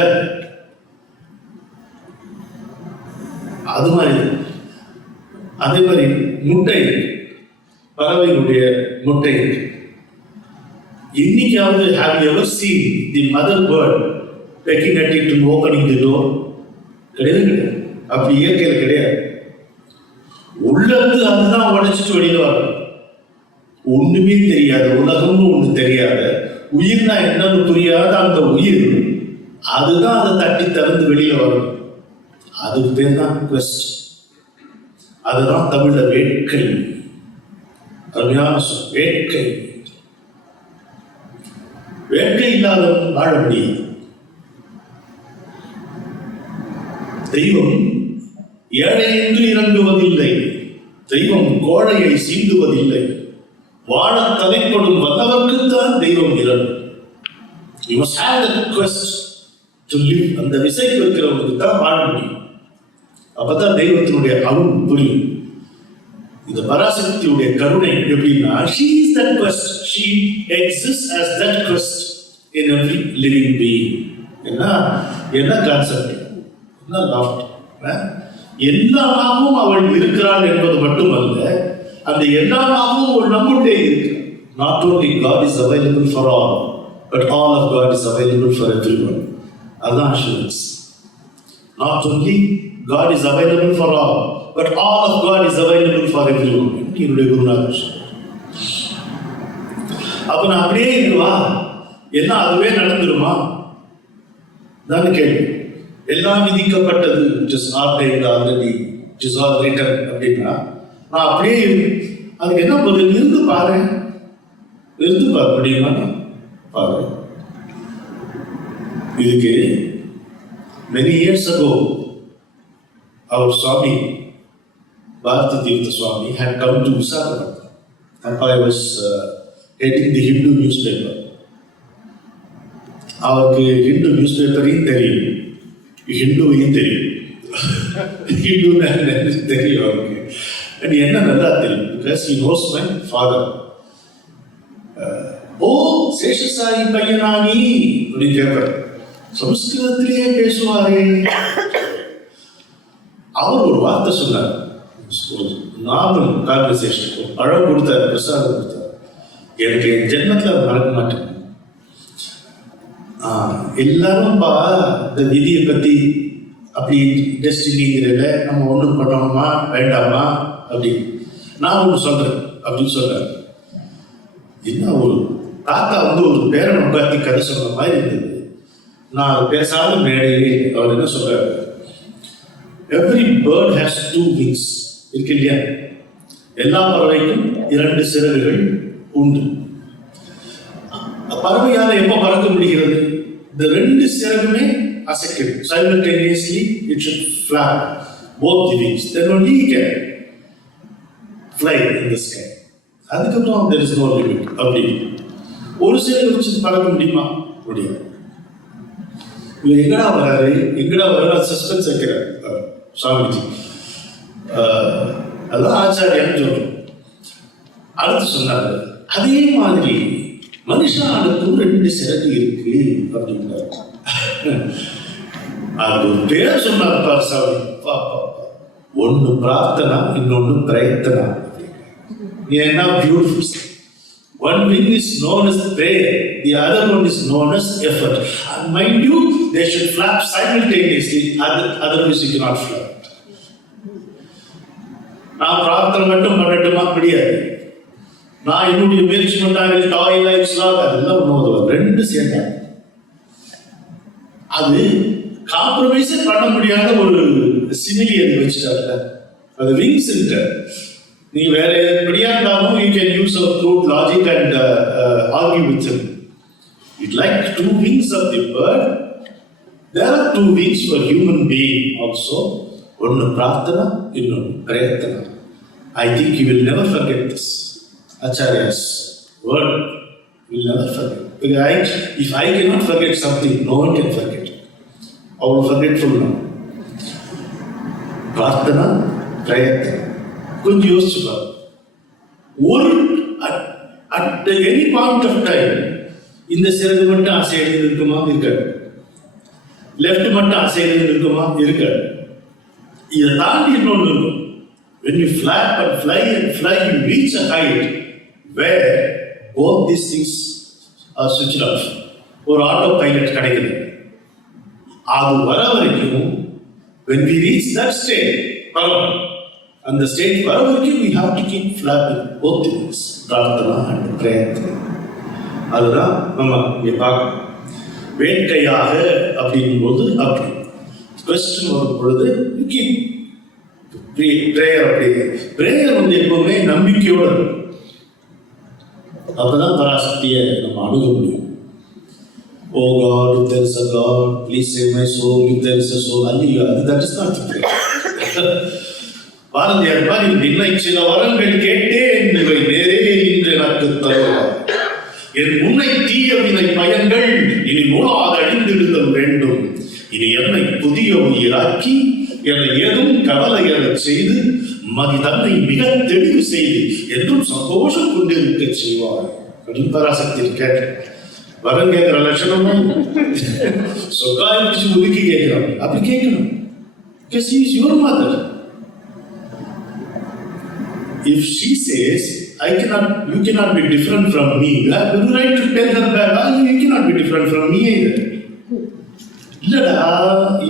அது மாதிரி அதே மாதிரி முட்டை, பறவையினுடைய முட்டை. இன்னைக்காவது have you ever seen the mother bird pecking at it and opening the door? கிடையாது. அப்படி இயற்கையில் கிடையாது. உள்ளது அதுதான் உடைச்சிட்டு வெளியில வரும். ஒண்ணுமே தெரியாது, உலகம்னு ஒண்ணு தெரியாத, உயிர்னா என்னன்னு புரியாத அந்த உயிர் அதுதான் அதை தட்டி திறந்து வெளியில வரும். அதுக்கு பேர் தான் quest. அதுதான் தமிழ்ல வேட்கை. அருமையான சொல், வேட்கை. வேட்கை இல்லாதவன் வாழ முடியாது. தெய்வம் ஏழை என்று இறங்குவதில்லை, தெய்வம் கோழையை சீண்டுவதில்லை. வாழ தலைப்படும் வல்லவர்க்குத்தான் தெய்வம் இறங்கும். You must have that quest to live. அந்த விசைக்கு இருக்கிறவங்களுக்கு தான் வாழ முடியும். அப்பதான் தெய்வத்தினுடைய அருள் புரியும். இந்த பராசக்தியுடைய கருணை எப்படின்னா, she is that quest. She exists as that quest in every living being. என்ன கான்செப்ட், என்ன லாஃப்ட். எல்லாமாகவும் அவள் இருக்கிறாள் என்பது மட்டுமல்ல, அந்த எல்லாமாகவும் ஒரு நம்முடைய இருக்கு. Not only God is available for all, but all of God is available for everyone. அதான் assurance. Not only God is available for all, but all of God is available for everyone. என்னுடைய குருநாதர். அப்ப நான் அப்படியே இருக்குவா, எல்லாம் அதுவே நடந்துருமா தான் கேள்வி. எல்லாம் விதிக்கப்பட்டது, it is ordained already, it is all written அப்படின்னா நான் அப்படியே அதுக்கு என்ன பதில்? இருந்து பாரு, இருந்து பார்க்க முடியுமா? பாரு. இதுக்கு many years ago our Swami Bharati Tirtha Swami had come to Visakhapatnam, and I was heading the Hindu newspaper. அவருக்கு ஹிந்து நியூஸ் பேப்பரையும் தெரியும், ஹிந்துவையும் தெரியும், ஹிந்து தெரியும் அவருக்கு. அண்ட் என்ன நல்லா தெரியும், because he knows my father. ஓ சேஷசாயி பையனானி அப்படின்னு கேட்பார், சமஸ்கிருதத்திலேயே பேசுவாரே. அவர் ஒரு வார்த்தை சொன்னார், நார்மல் கான்வர்சேஷன் பழம் கொடுத்தார், பிரசாதம் கொடுத்தார். எனக்கு என் ஜென்மத்தில் மறக்க மாட்டேன். எல்லாரும் இந்த விதியை பற்றி அப்படி டெஸ்டினிங்கிறத நம்ம ஒன்றும் பண்ணணுமா வேண்டாமா அப்படின்னு நான் ஒன்று சொல்கிறேன் அப்படின்னு சொல்கிறார். என்ன ஒரு தாத்தா ஒரு பேரன் உட்காந்து கதை சொன்ன மாதிரி இருந்தது. நான் பேசாத மேடையே அவர் என்ன சொல்கிறார், எவ்ரி பேர்ட் ஹேஸ் 2 wings இருக்கு இல்லையா? எல்லா பறவைக்கும் 2 சிறகுகள் உண்டு. பறவையால் எப்போ பறக்க முடிகிறது? இந்த 2 சிறகுமே அசைக்கணும். Simultaneously it should flap both the wings, then only you can fly in the sky. அதுக்கப்புறம் there is no limit. அப்படி ஒரு சிறகு வச்சு பறக்க முடியுமா? முடியாது. இவர் எங்கடா வராரு சஸ்பென்ஸ் வைக்கிறார் சுவாமிஜி. அதான் ஆச்சாரியான்னு சொல்றோம். அடுத்து சொன்னாரு, அதே மாதிரி மனுஷனுக்கும் 2 சிறகு இருக்கு அப்படின்றார். அது ஒரு பேர் சொன்னார் பார் சாமி. ஒன்னு பிரார்த்தனா, இன்னொன்னு பிரயத்தனா. ஏன்னா beautiful. One wing is known as prayer, the other one is known as effort. And mind you, they should flap simultaneously, otherwise you cannot flap. நான் பிரார்த்தனை மட்டும் பண்ணட்டுமா? முடியாது. நான் என்னுடைய முயற்சி பண்ணாங்க டாய் லைஃப்ஸ்லாம் அதெல்லாம் ஒன்று 2 சேர்ந்தா அது காம்ப்ரமைஸே பண்ண முடியாத ஒரு சிமிலி அது வச்சுட்டாங்க. அது விங்ஸ் இருக்கு. நீ வேற எப்படியா இருந்தாலும் you can use a crude logic and argue with him. It like 2 wings of the bird. There are 2 wings for human being also. ஒன்னு பிரார்த்தனா, இன்னொன்னு பிரயத்தனா. I think you will never forget this. Acharya's word will never forget. Because if I cannot forget something, no one can forget. I will forgetful now. Prarthana, பிரயத்தனா. கொஞ்சம் யோசிச்சு பாரு. ஒரு at any point of time இந்த சிறகு மட்டும் அசைறது இருக்குமா? இருக்காது. Left மட்டும் அசைறது இருக்குமா? இருக்காது. இதை தாண்டி இன்னொன்று இருக்கும். When you flap and fly, you reach a height where both these things are switched off. ஒரு ஆட்டோ பைலட் கிடைக்குது. அது வர வரைக்கும் when we reach that state, அந்த ஸ்டேட் வர வரைக்கும் we have to keep flapping both things, Prarthana and பிரயத்தனா. அதுதான் நம்ம இங்கே பார்க்கணும். வேட்கையாக அப்படிங்கும் போது அப்படி கொஸ்டின் வரும் பொழுது பிரேயர் அப்படி பிரேயர் எப்பவுமே நம்பிக்கையோடு இருக்கும். அப்பதான் பராசக்தியை நம்ம அணுக முடியும். Oh God, if there is a God, please save my soul. If there is a soul, that is not the prayer. Bharathiyar மாதிரி நின்னை சில வரங்கள் கேட்டேன், இவை நேரே இன்று எனக்கு தருவார். என் முன்னை தீய வினை பயன்கள் இனி மூலாத அழிந்திருத்தல் வேண்டும். இனி என்னை புதிய உயிராக்கி என்னை ஏதும் கவலையறச் செய்து மதி தன்னை மிக தெளிவு செய்து என்றும் சந்தோஷம் கொண்டிருக்க செய்வார் அப்படின்னு பராசக்தி கேட்ட. வரன் கேட்கிற லட்சணமும் சொக்காய பிடிச்சி ஒதுக்கி கேட்கிறான். அப்படி கேட்கணும். Because she is your mother. If she says, you cannot be different from me, you have the right to tell her back, you cannot be different from me either.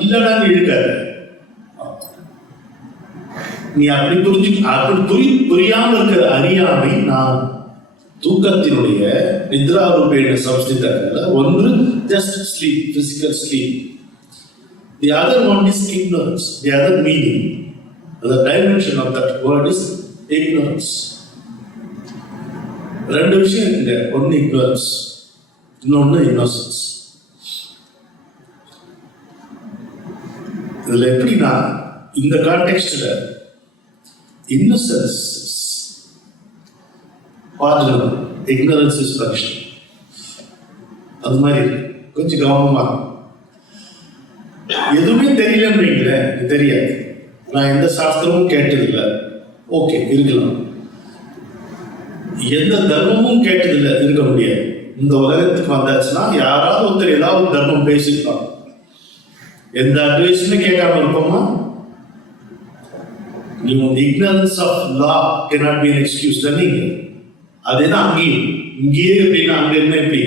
இல்லடான்னு இழுக்காத. நீ அப்படி புரியாம இருக்கிற அறியாமை நான் தூக்கத்தினுடைய நித்ராரூபேண சம்ஸ்திதங்கள்ல ஒன்று just sleep, physical sleep. The other one is ignorance. The other meaning, the dimension of that word is ignorance. ரெண்டு விஷயம் இருக்கு. ஒன்னு ignorance, இன்னொன்னு innocence. இதுல எப்படின்னா இந்த கான்டெக்ஸ்ட்ல innocence pardon, ignorance is punishment. அது மாதிரி கொஞ்சம் கவனமா. எதுவுமே தெரியலன்றீங்களே, தெரியாது, நான் எந்த சாஸ்திரமும் கேட்டதில்லை, ஓகே இருக்கலாம். எந்த தர்மமும் கேட்டதில்லை, இருக்க முடியாது. இந்த உலகத்துக்கு வந்தாச்சுன்னா யாராவது ஒருத்தர் ஏதாவது தர்மம் பேசிருப்பாங்க. எந்த அட்வைஸுமே கேட்காம இருப்போமா? நீ உங்க ignorance of law cannot be an excuse தானே. அதேதான் இங்கேயே அப்படின்னா அங்க என்ன எப்படி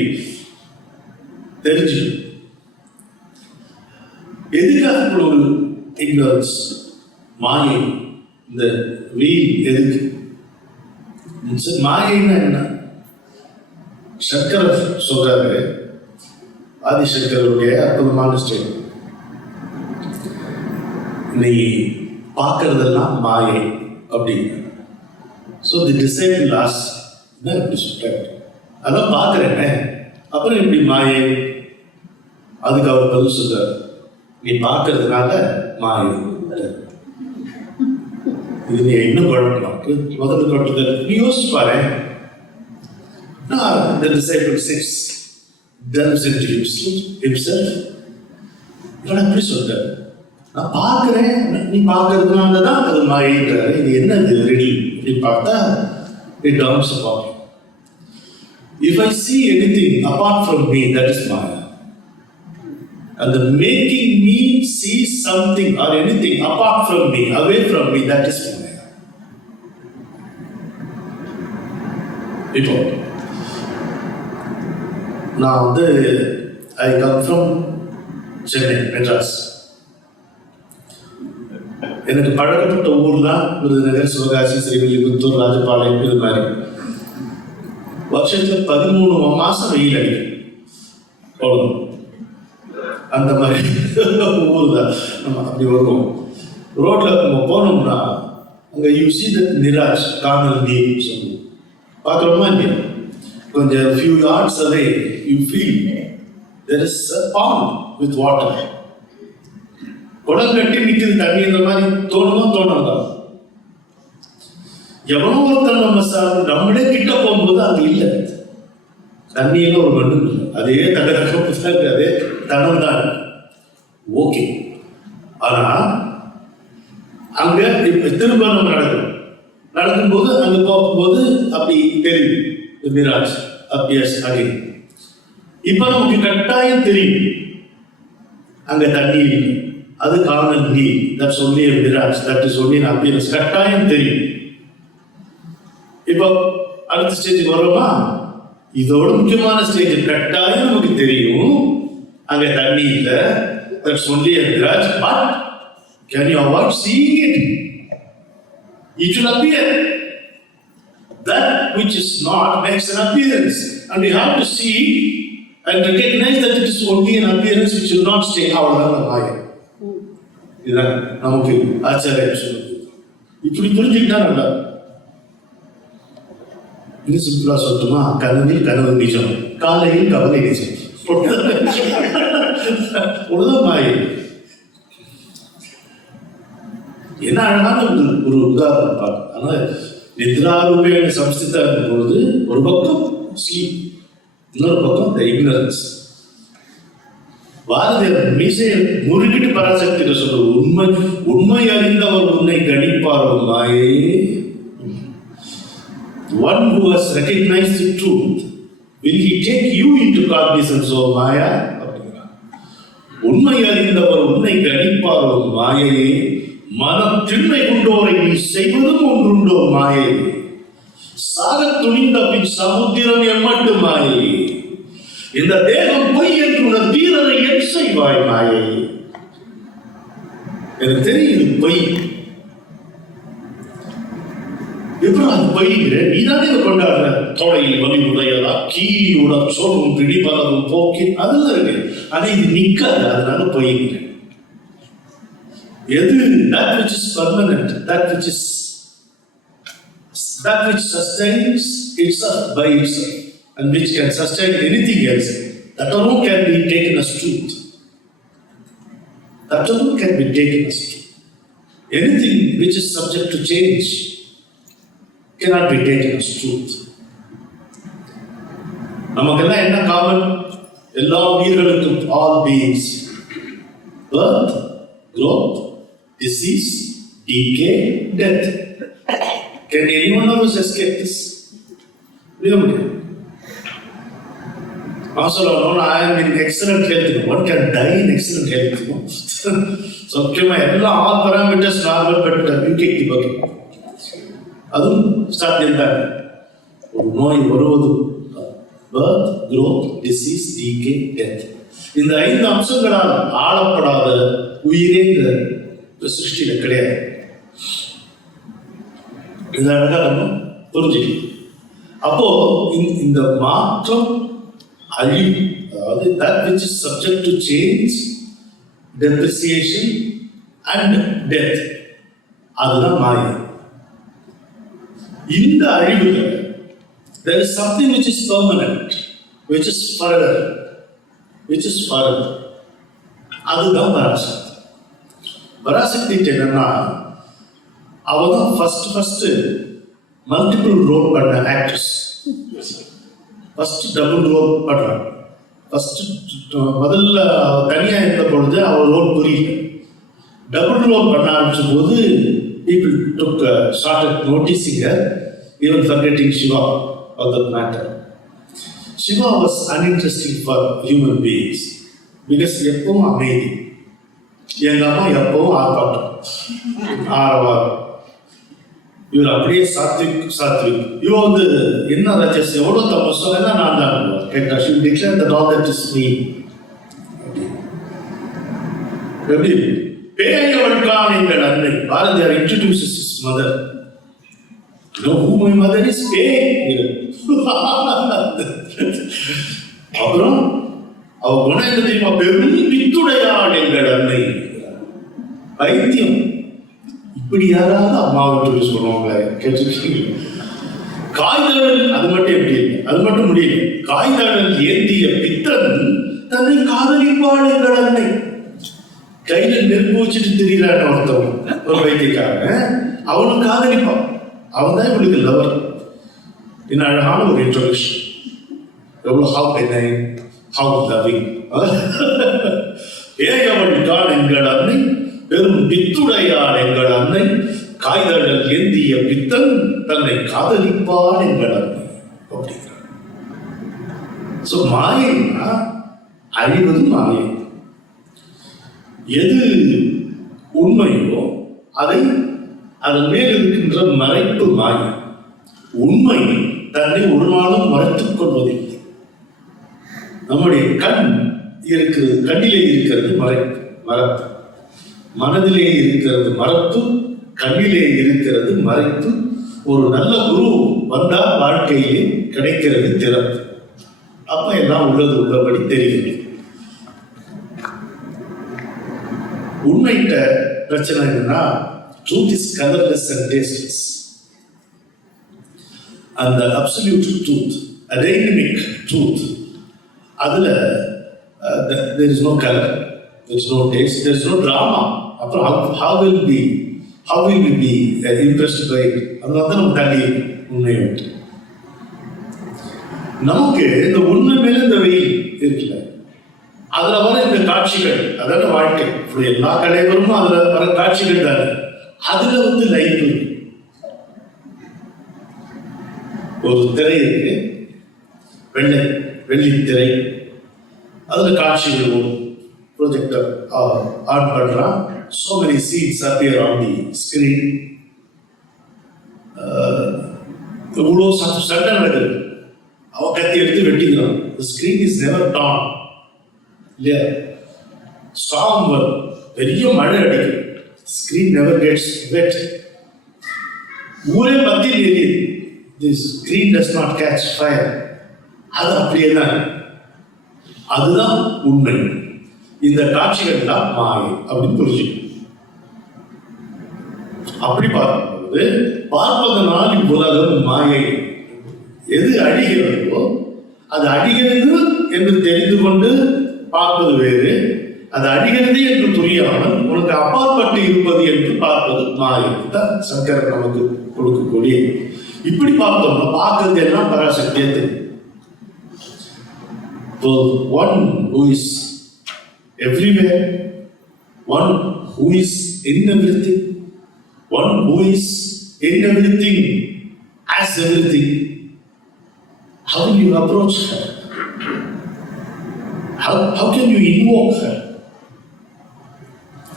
தெரிஞ்சு எதுக்காக ஒரு ignorance, மாயை, இந்த வீல் எதுக்கு? மாயைன்னா என்ன? சங்கரர் சொல்றாரு, ஆதிசங்கருடைய அற்புதமான ஸ்டேட். நீ பார்க்கறதெல்லாம் மாயை அப்படின்னு. ஸோ தி டிசைபிள் லாஸ் என்ன இப்படி சொல்றாரு, அதான் பார்க்குறேன்னு அப்புறம் இப்படி மாயை. அதுக்கு அவர் பதில் சொல்றாரு, நீ பார்க்கறதுனால மாயை. இது நீ இன்னும் குழப்பலாம். முதல்ல குழப்பது நீ யோசிச்சு பாரு. The disciple sits, delves into himself. இவன் அப்படி சொல்றாரு, நான் பார்க்கிறேன், நீ பார்க்கறதுனால தான் அது மாயின்றாரு. இது என்னது ரெடி அப்படின்னு பார்த்தா it dawns upon me. If I see anything apart from me, that is Maya. And the making me see something or anything apart from me, away from me, that is Maya. இப்போ நான் I come from Chennai, Madras. எனக்கு பழக்கப்பட்ட ஊர் தான் விருதுநகர், சிவகாசி, ஸ்ரீவில்லிபுத்தூர், ராஜபாளையம். இது மாதிரி வருஷத்துல 13 மாசம் வெயில் அடிக்கும். அந்த மாதிரி ஊர் தான். நம்ம அப்படி வருவோம். ரோட்ல நம்ம போனோம்னா அங்க யூ சி தட் மிராஜ், காணல் நீர் சொல்லுவோம். பார்க்குறோமா இல்லையா? கொஞ்சம் few yards away you feel there is a pond with water. குடம் கட்டி நிற்குது தண்ணி. இந்த மாதிரி தோணுதா? எவனோ ஒருத்தர் நம்மளே கிட்ட போகும்போது அது இல்லை, தண்ணியில ஒரு மண்ணு இல்லை, அதே தகரப்பு தான் இருக்கு, அதே தனம் தான் இருக்கு. ஓகே, ஆனா அங்க இப்ப திரும்ப நம்ம நடக்கும்போது அங்க போகும்போது அப்படி தெரியும் மிராஜ் அப்பியர்ஸ் அகைன். இப்ப நமக்கு கட்டாயம் தெரியும் அங்க தண்ணி இல்லை, அது காணல் நீர். That's only a mirage, that is only an appearance. கட்டாயம் தெரியும். இப்போ அடுத்த ஸ்டேஜுக்கு வரோமா? இதோட முக்கியமான ஸ்டேஜ், கட்டாயம் நமக்கு தெரியும் அங்க தண்ணி இல்லை, that's only a mirage. But can you avoid seeing it? It will appear. That which is not makes an appearance, and we have to see and recognize that it is only an appearance which will not stay. அவ்வளவுதான் மாயை. இதுதான் நமக்கு ஆச்சாரியம் சொல்லுது. இப்படி புரிஞ்சுக்கிட்டா நல்லா. இன்னும் சிம்பிளா சொல்லட்டுமா? கனவில் கனவு நிஜம், காலையில் கவலை நிஜம். உலகம் மாயை. என்ன அழகான ஒரு உதாரணம் பார்க்க. ஆனால் நித்ராரூபேண சம்ஸ்திதா இருக்கும்பொழுது ஒரு பக்கம் ஸ்லீப், இன்னொரு பக்கம் த இக்னரன்ஸ். பாரதியார் மீசையை முறுக்கிட்டு பராசக்தியில சொல்ற உண்மை அறிந்தவர் உன்னை கணிப்பாரோ மாயே. One who has recognized the truth will he take you into cognizance of Maya? உண்மை அறிந்தவர் உன்னை கணிப்பாரோ மாயையே, மனம் திண்மை கொண்டோரை நீ செய்வதும் ஒன்றுண்டோ மாயையே, சாகத் துணிந்த பின் சமுத்திரம் எம்மட்டு மாயையே, இந்த தேகம் பொய் என்று உணர் வீரரை என் செய்வாய் மாயையே. எனக்கு தெரியுது பொய், எப்படி அது பொய்ங்கிற நீதானே கொண்டாடுற. தொடையில் வலி உடையதா கீழோட சோறும் பிடிபலதும் போக்கி அதெல்லாம் இருக்கு. ஆனா இது நிக்காது, அதனால பொய்ங்கிற. எது that which is permanent, that which sustains itself by itself and which can sustain anything else, that alone can be taken as truth. That alone can be taken as truth. Anything which is subject to change cannot be taken as truth. நமக்கெல்லாம் என்ன common? எல்லா உயிர்களுக்கும், all beings, birth, growth, disease, decay, death. Can any one of us escape this? Also, I am in excellent health. One can die in excellent health. So, all parameters normal, but you take the bucket. அதுவும் சாத்தியம் தான். ஒரு நோய் வருவது, birth, growth, disease, decay, death, இந்த 5 அம்சங்களால் ஆளப்படாத உயிரே இந்த சிருஷ்டியில கிடையாது. இந்த அழகா நம்ம புரிஞ்சுக்கணும். அப்போ இந்த மாற்றம், அழிவு, அதாவது that which is subject to change, depreciation and death, அதுதான் மாயை. இந்த அழிவுல there is something which is permanent, which is forever, அதுதான் பராசக்தி. பராசக்தி என்னன்னா, அவதான் ஃபர்ஸ்ட் மல்டிபிள் ரோல் பண்ண ஆக்ட்ரஸ். ஃபர்ஸ்ட் டபுள் ரோல் பண்றாங்க. முதல்ல தனியா இருந்த பொழுது அவர் ரோல் புரியல. டபுள் ரோல் பண்ண ஆரம்பிச்சும் போது people started noticing her, even forgetting Shiva of that matter. Shiva was uninteresting for human beings because எப்பவும் அமைதி. எங்க அம்மா எப்பவும் ஆர்ப்பாட்டம், ஆரவாரம். இவர் அப்படியே சாத்விக். இவன் வந்து என்ன ரஜஸ், எவ்வளவு தப்பு சொன்னா நான் தான் கேட்டா. she declared that all that is me. எப்படி பேயவள்கான் எங்கள் அன்னை, Bharathiyar introduces his mother. You know who my mother is? பேய். அப்புறம் அவ குணம் என்ன தெரியுமா? பெரும் பித்துடையாள் எங்கள் அன்னை. பைத்தியம். இப்படி யாராவது அம்மாவை சொல்லி சொல்லுவாங்க கேட்டிருக்கீங்க? காய்தழல், அது மட்டும் எப்படி இல்லை, அது மட்டும் முடியல. காய்தழல் ஏந்திய பித்தன் தன்னை காதலிப்பாள் எங்கள் அன்னை. கையில நெருப்பு வச்சுட்டு திரிகிறான் ஒருத்தவன், ஒரு வைத்தியக்காரங்க. அவனும் காதலிப்பான். அவன் தான் இவளுக்கு லவர். இன்னும் அழகான ஒரு இன்ட்ரோடக்ஷன். எவ்வளவு ஹவ் பெனைங், ஹவ் லவ்விங். ஏகவள்கான் எங்கள் அன்னை, பெரும் பித்துடையாள் எங்கள் அன்னை, காய்தழல் ஏந்திய பித்தன் தன்னை காதலிப்பான் எங்கள் அன்னை அப்படிங்கிறார். ஸோ மாயைன்னா அழிவது மாயை. எது உண்மையோ அதை அதன் மேல் இருக்கின்ற மறைப்பு மாயை. உண்மை தன்னை ஒரு நாளும் மறைத்துக் கொள்வதில்லை. நம்முடைய கண் இருக்கிறது, கண்ணிலே இருக்கிறது மறைப்பு, மனதிலே இருக்கிறது மறைப்பு, கண்ணிலே இருக்கிறது மறைப்பு. ஒரு நல்ல குரு வந்தால் வாழ்க்கையிலே கிடைக்கிறது திறப்பு. அப்ப எல்லாம் உள்ளபடி தெரிகிறது. உண்மைட்ட பிரச்சனை என்னன்னா, truth is colorless and tasteless. அந்த absolute truth, a dynamic truth, அதுல there is no color, there is no taste, there is no drama. அப்புறம் how will we be impressed by it? அதனால தான் நம்ம தள்ளி உண்மையை விட்டு. நமக்கு இந்த உண்மை மேல இந்த வெயில் இருக்குல்ல, அதுல வர இந்த காட்சிகள், அதாவது வாழ்க்கை எல்லா கலைவரும் அதுல வர காட்சிகள் தானே. அதுல வந்து லைஃப் ஒரு திரை இருக்கு, வெள்ளித்திரை, அதில் காட்சிகள் ஓடும். ப்ரொஜெக்டர் ஆன் பண்ணுறான். so many scenes appear on the screen. இவ்வளோ சண்டை நடக்குது. அவன் கத்தி எடுத்து வெட்டிக்கிறான். the screen is never torn. இல்லையா? ஸ்டார்ம் வரும், பெரிய மழை அடிக்கும், screen never gets wet. ஊரே பத்தி எரியுது, the screen does not catch fire. அது அப்படியே தான். அதுதான் உண்மை. இந்த காட்சிகள் தான் மாயை அப்படின்னு புரிஞ்சுக்கணும். அப்படி பார்க்கும்போது பார்ப்பதனால் இவ்வுலகம் மாயை. எது அழிகிறதோ அது அழிகிறது என்று தெரிந்து கொண்டு பார்ப்பது வேறு, அது அழிகிறது என்று புரியாமல் உனக்கு அப்பாற்பட்டு இருப்பது என்று பார்ப்பது மாயை தான் சங்கரர் நமக்கு கொடுக்கக்கூடிய. இப்படி பார்த்தோம்னா பார்க்கறது எல்லாம் பராசக்தியே தெரியும். One who is everywhere, one who is in everything, one who is in everything as everything. How will you approach her? How can you invoke her?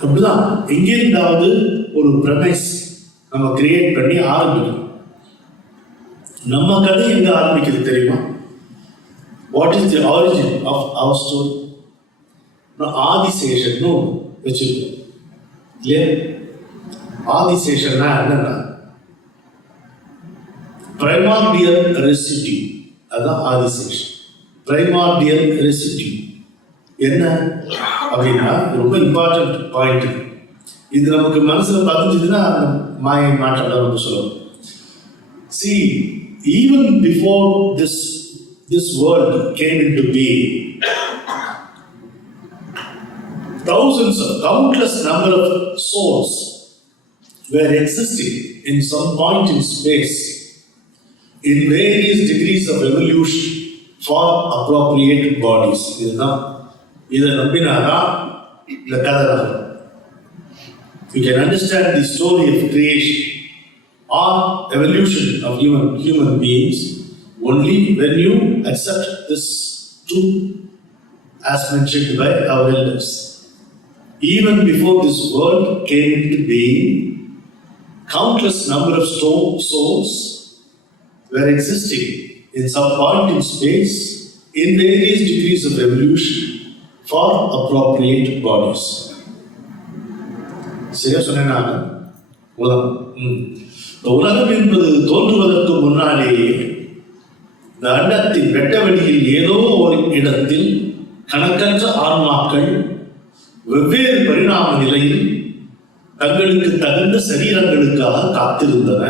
அப்படிதான் எங்கிருந்தாவது ஒரு பிரமைஸ் நம்ம கிரியேட் பண்ணி ஆரம்பிக்கணும். நம்ம கதை எங்க ஆரம்பிக்கிறது தெரியுமா? What is the origin of our story? Adisheshan வச்சிருக்கோம் இல்லையா? ஆதிசேஷன்னா என்னன்னா பிரைமார்டியல் ரெசிடியூ. அதுதான் ஆதிசேஷன். பிரைமார்டியல் ரெசிடியூ என்ன அப்படின்னா ரொம்ப இம்பார்ட்டன்ட் பாயிண்ட். இது நமக்கு மனசுல பதிஞ்சதுன்னா மாயை மாற்றம் நம்ம சொல்லணும். See, even before this world came into being, countless number of souls were existing in some point in space in various degrees of evolution for appropriate bodies. இதை நம்பினாதான் இந்த கதை நடக்கும். You can understand the story of creation or evolution of human beings only when you accept this truth as mentioned by our elders. Even before this world came into being, countless number of souls were existing in some point in space in various degrees of evolution for appropriate bodies. சரியா சொன்னேன் நான்? உலகம் என்பது தோன்றுவதற்கு முன்னாலேயே இந்த அண்டத்தின் வெட்ட வெளியில் ஏதோ ஒரு இடத்தில் கணக்கற்ற ஆன்மாக்கள் வெவ்வேறு பரிணாம நிலையில் தங்களுக்கு தகுந்த சரீரங்களுக்காக காத்திருந்தன.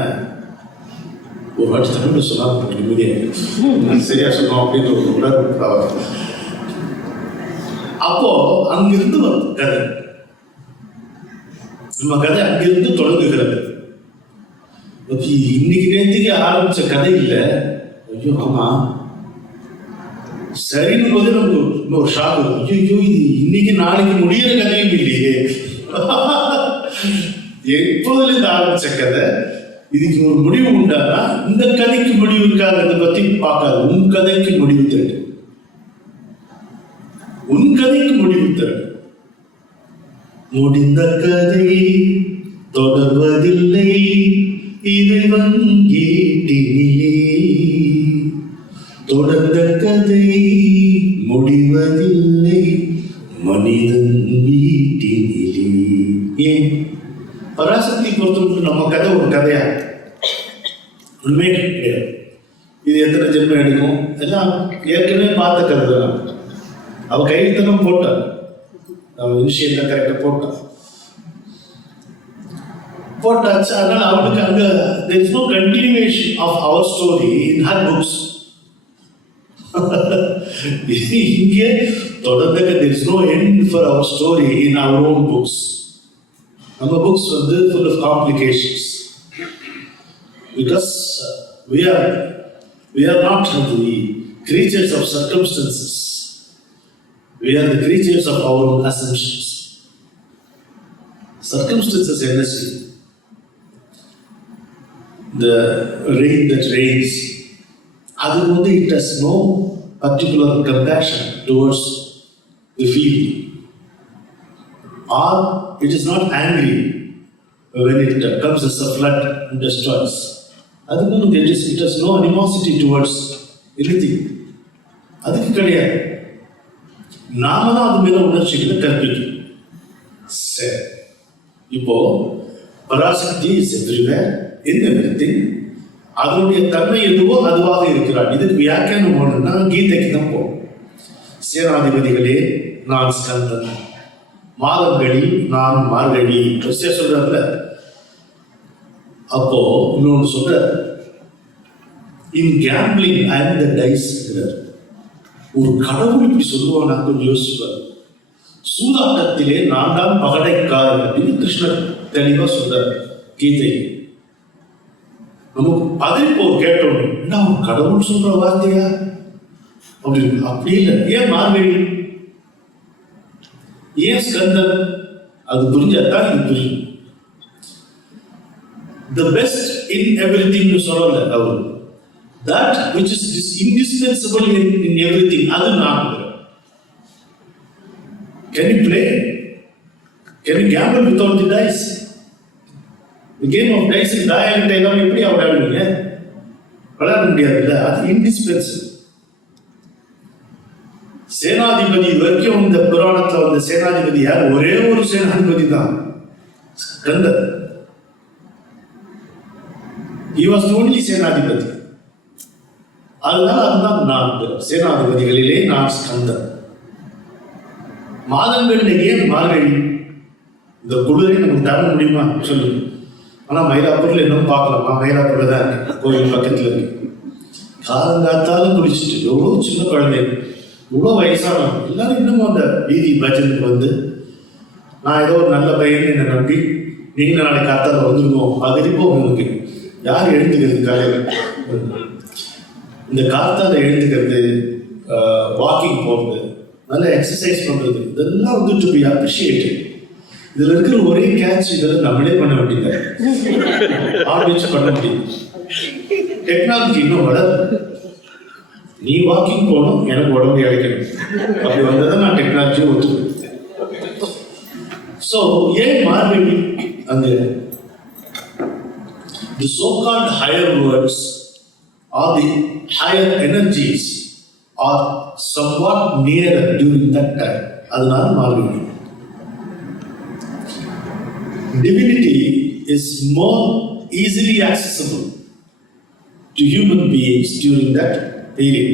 ஒரு வாட்டி தமிழ் சொன்னா சரியா சொன்னோம் அப்படின்னு ஒரு உணர்வு. அப்போ அங்கிருந்து வரும் கதை. நம்ம கதை அங்கிருந்து தொடங்குகிறது. இன்னைக்கு நேற்றுக்கு ஆரம்பிச்ச கதை இல்லை. ஐயோ ஆமா சரின்னு போது நமக்கு இன்னொரு ஷாக் வரும். ஐயோ இது இன்னைக்கு நாளைக்கு முடியிற கதையும் இல்லையே. எப்போதுல இருந்து ஆரம்பிச்ச கதை இதுக்கு ஒரு முடிவு உண்டானா இந்த கதைக்கு முடிவு இருக்காங்கிறத பத்தி பார்க்காது. உன் கதைக்கு முடிவு தேடு. உன் கதைக்கு முடிவு தேடு. முடிந்த கதை தொடர்வதில்லை இறைவன் கேட்டினிலே, தொடர்ந்த கதை முடிவதில்லை மனிதன் வீட்டினிலே. ஏன் பராசக்தி பொறுத்தவரைக்கும் நம்ம கதை ஒரு கதையா? உண்மையே கிடையாது. இது எத்தனை ஜென்மம் எடுக்கும் எல்லாம் ஏற்கனவே பார்த்த கதை தான். அவ கைத்தனம் போட்டான், அவன் விஷயத்தை கரெக்டாக போட்டாச்சு. அதனால அவனுக்கு அங்க there is no continuation of our story in her books. இங்கே தொடர்ந்து there is no end for our story in our own books. நம்ம books வந்து full of complications because we are not the creatures of circumstances. We are the creatures of our own assumptions. Circumstances என்ன செய்யும்? The rain that rains, அது வந்து it has no particular compassion towards the field, or it is not angry when it comes as a flood and destroys. It has no animosity towards anything. அதுக்கு கிடையாது. நாம தான் அது மேல உணர்ச்சிகளை கற்பிக்கும். சரி, இப்போ Parashakti is everywhere in everything. அதனுடைய தன்மை எதுவோ அதுவாக இருக்கிறார். இதுக்கு வியாக்கியானம் போகணும்னா கீதைக்கு தான் போகும். சேனாதிபதிகளே நான் ஸ்கந்தன், மாதங்களில் நான் மார்கழி சொல்றாருல. அப்போ இன்னொன்று சொல்ற, இன் கேம்பிளிங் ஐ அம் த டைஸ். ஒரு கடவுள் இப்படி சொல்லுவான், நான் கொஞ்சம் யோசிப்பார். சூதாட்டத்திலே நான் தான் பகடைக்காரன் அப்படின்னு கிருஷ்ணர் தெளிவா சொல்றார் கீதை. நமக்கு பதவிப்போ கேட்டோம், என்ன ஒரு கடவுள் சொல்ற வார்த்தையா அப்படின்னு. அப்படி இல்லை. ஏன் மார்கழி, ஏன் ஸ்கந்தன், அது புரிஞ்சாதான் இது புரியும். The best in everything னு சொல்லல அவர். That which is indispensable in everything, அது நான். Can you play? Can you gamble without the dice? The game of dice is die and die. நம்ம எப்படி விளையாடுவீங்க? விளையாட முடியாதுல்ல. அது indispensable. சேனாதிபதி வரைக்கும் இந்த புராணத்துல வந்த சேனாதிபதி யார்? ஒரே ஒரு சேனாதிபதி தான், Skandar. He was the only சேனாதிபதி. அதனால அதுதான் நான் சேனாதிபதிகளிலே நான் ஸ்கந்தர். மாதங்கள்ல ஏன் மார்கழி? இந்த குளிரை நமக்கு தர முடியுமா சொல்லு. ஆனா மயிலாப்பூர்ல இன்னும் பார்க்கலாமா? மயிலாப்பூர்ல தான் இருக்கு, கோயில் பக்கத்துல இருக்கு. காலங்காத்தாலும் குளிச்சுட்டு எவ்வளவு சின்ன குழந்தை, இவ்வளோ வயசானவங்க எல்லாரும் இன்னமும் அந்த வீதி பஜனுக்கு வந்து, நான் ஏதோ ஒரு நல்ல பையன் என்னை நம்பி நீங்க நாளைக்கு காத்தால வந்துருவோம் பகுதிப்போ உங்களுக்கு யார் எழுந்துக்கிறது? காலையில் இந்த காத்தால எழுந்துக்கிறது, வாக்கிங் போகிறது, நல்ல எக்ஸசைஸ் பண்றது, இதெல்லாம் வந்து டு பி அப்ரிஷியேட்டட். இதுல இருக்கிற ஒரே கேட்ச், இதெல்லாம் நம்மளே பண்ண வேண்டியது, ஆர்டிச்சு பண்ண முடியும். டெக்னாலஜி இன்னும் வளருது. நீ வாக்கிங் போகணும், எனக்கு உடம்பு இழைக்கணும், அப்படி வந்ததான் நான் டெக்னாலஜியை ஒத்துக்குவேன். ஸோ ஏன் மார்கழி? அங்க the so-called higher words or the higher energies are somewhat nearer during that time. அதனால மார்கழி. Divinity is more easily accessible to human beings during that period.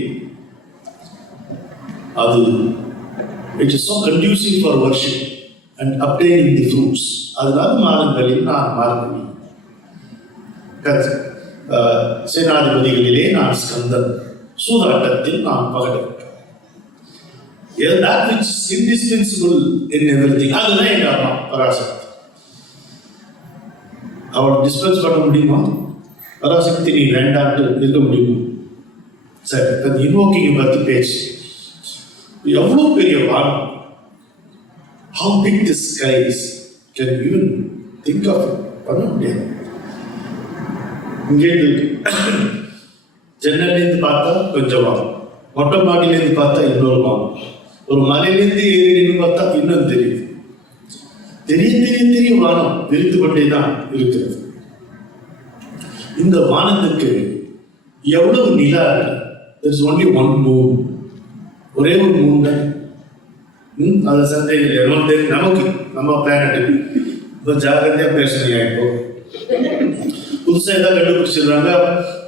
It is so conducive for worship and obtaining the fruits. அதனால மாதங்களில் நான் மார்கழி. சேனாதிபதிகளிலே நான் ஸ்கந்தன், சூதாட்டத்தில் நான் பகடை. That which is indispensable in everything, அதுதான் எங்க அம்மா பராசக்தி. அவள் டிஸ்பென்ஸ் பண்ண முடியுமா? பராசக்தி நீ வேண்டாட்டு இருக்க முடியுமா? சரி, அந்த இன்வோக்கிங் பத்தி பேச்சு. எவ்வளவு பெரிய வானம், how big the sky is, can you even think of it? பண்ண முடியாது. இங்கேருந்து ஜன்னல்லேருந்து பார்த்தா கொஞ்சம் வானம், மொட்டை மாடியிலேருந்து பார்த்தா இன்னொரு வானம், ஒரு மலையிலேருந்து ஏறி பார்த்தா இன்னும் தெரியுது. தெரிய வானம் விரிந்து கொண்டே தான் இருக்கிறது. இந்த வானத்துக்கு எவ்வளவு நிலா இருக்கு? There is only one moon. ஒரே ஒரு மூன் தான். அது சந்தேகம் தெரியும் நமக்கு, நம்ம பிளானட்டுக்கு. இப்போ ஜாகிரதையா பேசுறீங்க. இப்போ புதுசா ஏதாவது கண்டுபிடிச்சிடுறாங்க,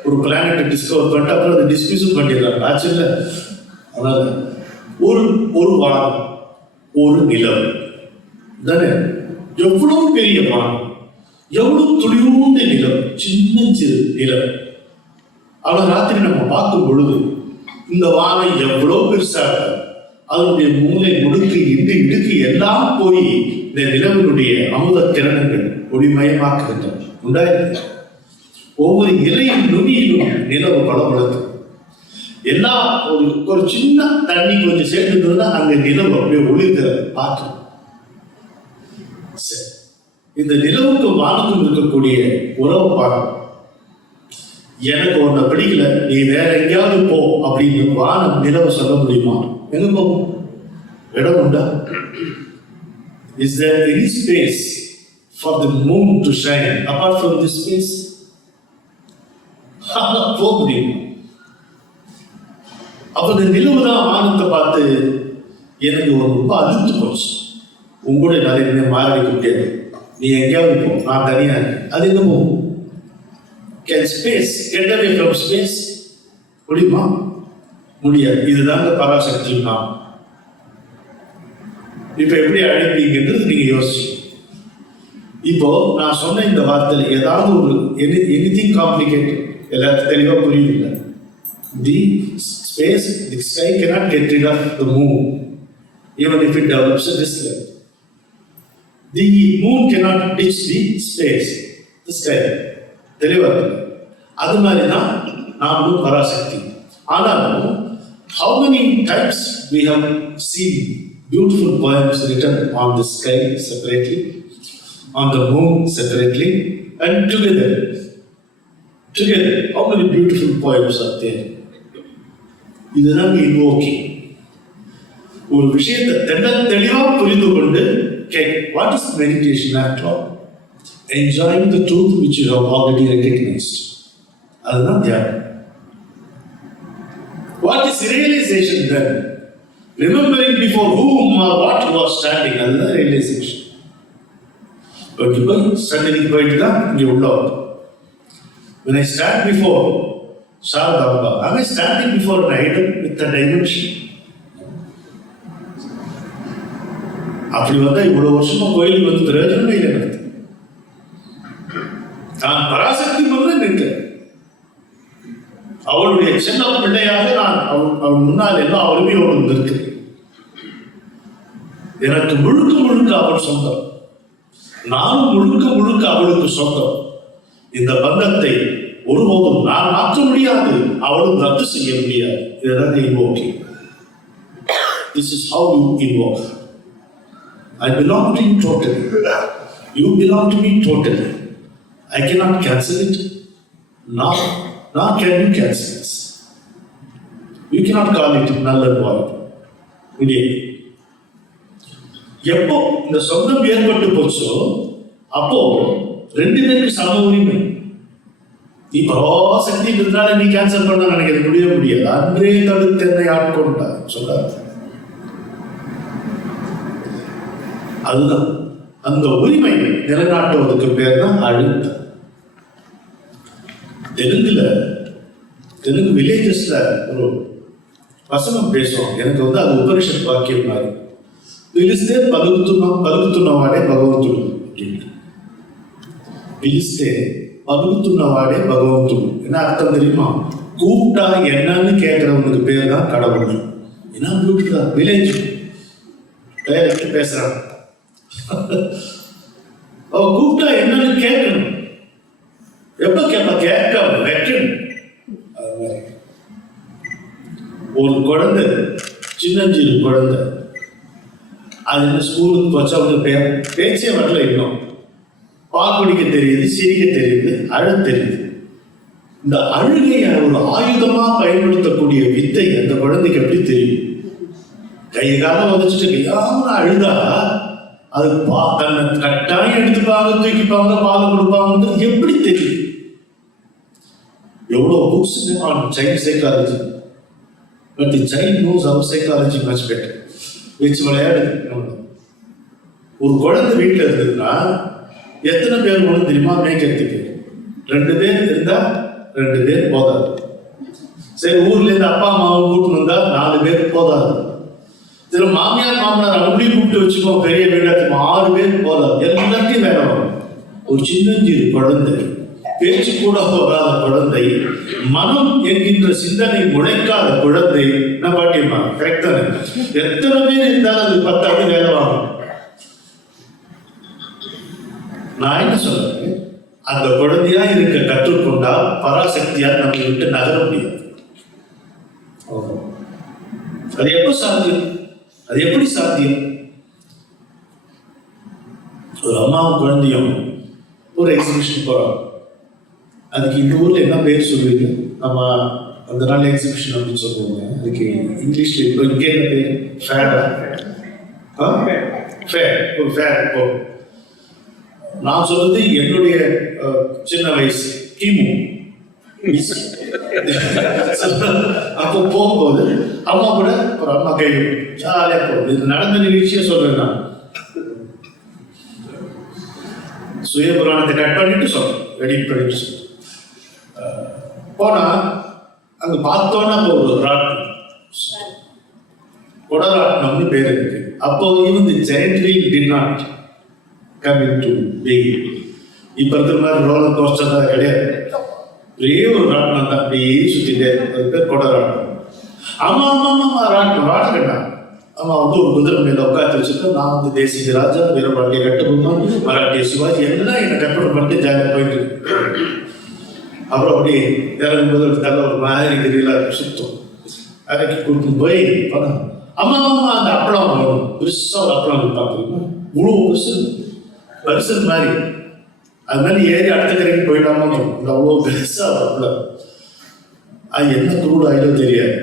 ஒரு பிளானட்டை டிஸ்கவர் பண்ணிட்டு அப்புறம் அதை டிஸ்மிஸும் பண்ணிடுறாங்க. ஆச்சு இல்லை? அதனால ஒரு வானம், ஒரு நிலம் தானே. எவ்வளவு பெரிய வானம், எவ்வளவு துளியூண்டு நிலம், சின்ன சிறு நிலம். ஆனால் ராத்திரி நம்ம பார்க்கும் பொழுது இந்த வானம் எவ்வளவு பெருசா இருக்கு. அதனுடைய மூளை முடுக்கு இடுக்கு எல்லாம் போய் இந்த நிலவினுடைய அமுத கிரணங்கள் ஒளிமயமாக்குகின்றன. உண்டாயிருக்கு. ஒவ்வொரு இலையின் நுனியிலும் நிலவு பளபளக்கும். எல்லா ஒரு சின்ன தண்ணி கொஞ்சம் சேர்ந்துருந்தா அங்க நிலவு அப்படியே ஒளிர்கிறது பார்க்கணும். இந்த நிலவுக்கு வானத்தும் இருக்கக்கூடிய உறவு பார்க்கணும். எனக்கு உன்னை பிடிக்கல, நீ வேற எங்கேயாவது போ அப்படின்னு வானம் நிலவு சொல்ல முடியுமா? எங்க போகும்? இடம் உண்டா? Is there any space for the moon to shine apart from this space? போக முடியுமா? அப்ப இந்த நிலவுதான் வானத்தை பார்த்து எனக்கு ரொம்ப அழுத்து போச்சு, உங்களுடைய நிறைய மாறிக்க முடியாது, நீ எங்கேயாவது போ, நான் தனியா இருக்கேன். அது எங்க போகும்? Can space get away from space? முடியுமா? முடியாது. இதுதாங்க பராசக்தி. நான் இப்ப எப்படி அழைப்பீங்கன்றது நீங்க யோசிச்சு. இப்போ நான் சொன்ன இந்த வார்த்தையில் ஏதாவது ஒரு எனிதிங் காம்ப்ளிகேட்டட், எல்லாத்துக்கும் தெளிவா புரியுது இல்லை? The space, the sky cannot get rid of the moon even if it develops a distance. The moon cannot ditch the space, the sky. தெளிவா அது மாதிரி தான் நாமளும் பராசக்தி. ஆனாலும் how many times we have seen beautiful poems written on the sky separately, on the moon separately, and together. How many beautiful poems are there? இதுதான் invoking. ஒரு விஷயத்தை தெளிவா புரிந்து கொண்டு what is meditation after all? Enjoying the truth which you have already recognized. அதுதான் தியானம். What is realization then? Remembering before whom or what you are standing. அதுதான் realization. இங்க போய் சன்னதிக்கு போயிட்டு தான் இங்க உள்ள. When I stand before Sharadamba, am I standing before an idol with a dimension? அப்படி வந்தா இவ்வளவு வருஷமா கோயிலுக்கு வந்து பிரயோஜனமே இல்லை. நான் பராசக்தி முதல்ல நிற்கிறேன். அவளுடைய சின்ன பிள்ளையாக நான் அவள் முன்னால் எல்லாம் அவளுமையோடு நிற்கிறேன். எனக்கு முழுக்க முழுக்க அவள் சொந்தம், நானும் முழுக்க அவளுக்கு சொந்தம். இந்த பந்தத்தை ஒருபோதும் நான் மாற்ற முடியாது, அவளும் ரத்து செய்ய முடியாது. இதுதான் invoking. This is how you invoke. I belong to you totally. You belong to me totally. I cannot cancel it. Nor can you cancel this. You cannot call it null and void. எப்போ இந்த சொந்தம் ஏற்பட்டு போச்சோ அப்போ ரெண்டு பேருக்கு சம உரிமை. நீ பராசக்தி இருந்தால நீ கேன்சல் பண்ண நினைக்கிறது முடியாது. அன்றே தடுத்து என்னை ஆட்கொண்டா சொல்லாது. அதுதான் அந்த உரிமை நிலைநாட்டுவதற்கு பேர் தான் அழுத்தம். தெலுங்கு வில்லேஜஸ்ல ஒரு வசனம் பேசுவோம். எனக்கு அது உபனிஷத் வாக்கியம் மாதிரி. పిలిస్తే పలుకుతున్నవాడే భగవంతుడు. పిలిస్తే పలుకుతున్నవాడే భగవంతుడు. என்ன அர்த்தம் தெரியுமா? கூப்பிட்டா என்னன்னு கேட்கறவனுக்கு பேர் தான் கடவுள். என்ன கூப்பிட்டா வில்லேஜ் டைரக்ட் பேசுறான். கூப்பிட்டா என்னன்னு கேட்கணும். எப்ப கேட்க வைக்கணும். அது மாதிரி ஒரு குழந்தை, சின்னஞ்சிறு குழந்தை, அது என்ன ஸ்கூலுக்கு போச்சு, அவங்க பேச்சே வரல, இன்னும் பால் குடிக்க தெரியுது, சிரிக்க தெரியுது, அழ தெரியுது. இந்த அழுகையை ஒரு ஆயுதமா பயன்படுத்தக்கூடிய வித்தை அந்த குழந்தைக்கு எப்படி தெரியும்? கை காலம் உதச்சிட்டு கையாம அழுதா அது தன்னை கட்டாயம் எடுத்துப்பாங்க, தூக்கிப்பாங்க, பால் கொடுப்பாங்க, எப்படி தெரியும்? எவ்வளவு books on child psychology, but the child knows our psychology much better. வச்சு விளையாடு. ஒரு குழந்தை வீட்டில் இருந்ததுன்னா எத்தனை பேர் ஒன்று தெரியுமா? மேய்க்கிறதுக்கு 2 பேர் இருந்தா 2 பேர் போதாது. சரி, ஊர்ல இருந்து அப்பா அம்மாவை கூப்பிட்டு வந்தா 4 பேர் போதாது. சரி, மாமியார் மாமனார் அவங்களையும் கூப்பிட்டு வச்சுக்கோ, பெரிய வீடாச்சும் 6 பேர் போதாது. எல்லாத்தையும் வேலை வரும். ஒரு சின்னஞ்சிறு குழந்தை, பேச்சு கூட போகாத குழந்தை, மனம் என்கின்ற சிந்தனை முளைக்காத குழந்தை, என்ன பாட்டியம்மா கரெக்ட் தானே? எத்தனை பேர் இருந்தாலும் அது 10 வேலை வாங்கும். நான் என்ன சொல்றேன், அந்த குழந்தையா இருக்க கற்றுக்கொண்டா பராசக்தியா நம்ம விட்டு நகர முடியாது. அது எப்ப சாத்தியம்? அது எப்படி சாத்தியம்? ஒரு அம்மாவும் குழந்தையும் ஒரு எக்ஸிபிஷன் போறோம். அதுக்கு இந்த ஊரில் என்ன பேர் சொல்லுவீங்க? நம்ம அந்த நாள் எக்ஸிபிஷன் அப்படின்னு சொல்லுவாங்க. அதுக்கு இங்கிலீஷ்ல இப்போ இங்கே என்ன பேர்? ஃபேடா? ஃபேர். ஒரு ஃபேர். இப்போ நான் சொல்றது என்னுடைய சின்ன வயசு கிமு. அப்போ போகும்போது அம்மா கூட ஒரு அம்மா கை ஜாலியாக போகுது. இது நடந்த நிகழ்ச்சியை சொல்றேன் நான். சுயபுராணத்தை கட் பண்ணிட்டு சொல்றேன், எடிட் பண்ணிட்டு சொல்றேன். போனா அங்க பார்த்தோன்னா ஒரு ராட்னம், கொடராட்னம்னு பேர் இருக்கு. அப்போ even the giant wheel did not come into being. இப்ப இருக்கிற மாதிரி ரோலர் கோஸ்டர் தான் கிடையாது. ஒரே ஒரு ராட்னம் தான் அப்படியே சுத்திட்டே இருக்கு. அது பேர் கொடராட்னம். ஆமா ஆமா ஆமா ராட்னம் ராட்டம். அம்மா வந்து ஒரு குதிரை மேல உட்காந்து வச்சுட்டு நான் வந்து தேசிய ராஜா, வீரபாண்டிய கட்டபொம்மன், மராட்டிய சிவாஜி எல்லாம் என்னை கற்பனை பண்ணிட்டு ஜாலியாக போயிட்டு இருக்கு. அப்புறம் அப்படியே இறங்கும்போது ஒரு தலை ஒரு மாதிரி தெரியல சுத்தம் அரைக்கி கூட்டு போய் பணம் அம்மா அம்மா அந்த அப்பளம் வரும். பெருசாக ஒரு அப்பளம் பார்த்துருக்கோம். இவ்வளோ பெருசு மாதிரி அது மாதிரி ஏறி அடுத்த கரைக்கு போயிடாம இந்த அவ்வளோ பெருசாக ஒரு அப்பளம். அது என்ன குரூட் ஆயிலோ தெரியாது.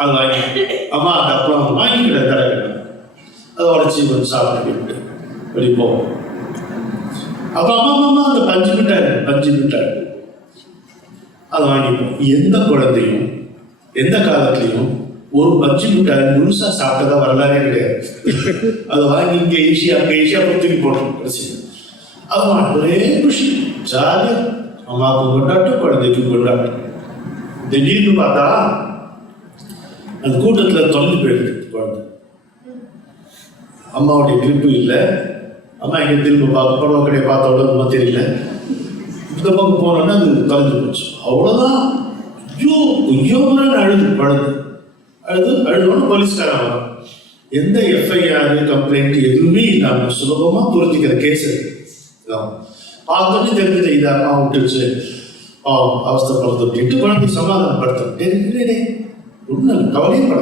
அது வாங்கி அம்மா அந்த அப்பளம் வாங்கிக்கிட்ட தரக்கிட்ட அதை உடச்சி கொஞ்சம் சாப்பிட்டு வெளியே போவோம். அப்போ அம்மா அந்த பஞ்சு மிட்டாய் அதை வாங்கிப்போம். எந்த குழந்தையும் எந்த காலத்துலையும் ஒரு பஞ்சு மிட்டாய் முழுசா சாப்பிட்டதா வரலாறே கிடையாது. அதை வாங்கி இங்கே ஈஸியாக தூக்கி போட்டோம். அது ஒரே குஷி ஜாலியாக அம்மாவுக்கு கொண்டாட்டம், குழந்தைக்கு கொண்டாட்டம். திடீர்னு பார்த்தா அந்த கூட்டத்தில் தொலைஞ்சு போயிடுது குழந்தை. அம்மாவுடைய கிரிப்பு இல்லை. அம்மா எங்கே திரும்ப பார்க்க படம் கடையை பார்த்த உடனே தெரியல. இந்த பக்கம் போனோன்னா அது தொலைஞ்சு போச்சு. அவ்வளோதான். ஐயோ அழுதோன்னு போலீஸ்காரன் வரும். எந்த எஃப்ஐஆர் கம்ப்ளைண்ட் எதுவுமே இல்லாமல் சுலபமாக புரிஞ்சுக்கிற கேஸ் பார்த்தோன்னே தெரிஞ்சது இது அம்மா விட்டுருச்சு அவஸ்தப்படுறது அப்படின்ட்டு குழந்தை சமாதானப்படுத்த ஒன்றும் கவலையப்பட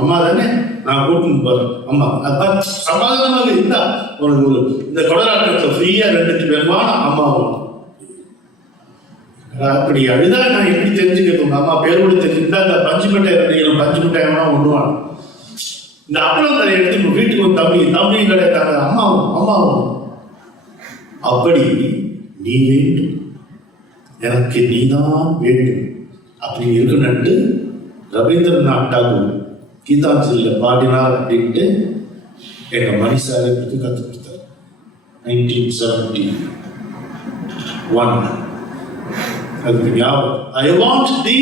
அம்மா தானே நான் கூட்டின்னு போறேன். அம்மா அது சமாதானமாக இருந்தா உனக்கு ஒரு இந்த கொடராட்டத்தை ஃப்ரீயா 2 பேருமான அம்மாவும் அப்படி அழுதா நான் எப்படி தெரிஞ்சுக்கிறது? உங்க அம்மா பேர் கூட தெரிஞ்சுக்கிட்டா இந்த பஞ்சு மிட்டாய் ஒண்ணுவான். இந்த அப்பளம் தலை எடுத்து வீட்டுக்கு ஒரு தம்பியும் கிடையாது அம்மாவும் அப்படி நீ வேண்டும், எனக்கு நீதான் வேண்டும் அப்படி இருக்குன்னு ரவீந்திரநாத் டாகூர் கீதாஞ்சலியில் பாடினார் அப்படின்ட்டு எங்க மணிசாரை பற்றி கற்றுக் கொடுத்தார். 1971 அதுக்கு ஞாபகம். ஐ வாண்ட் தீ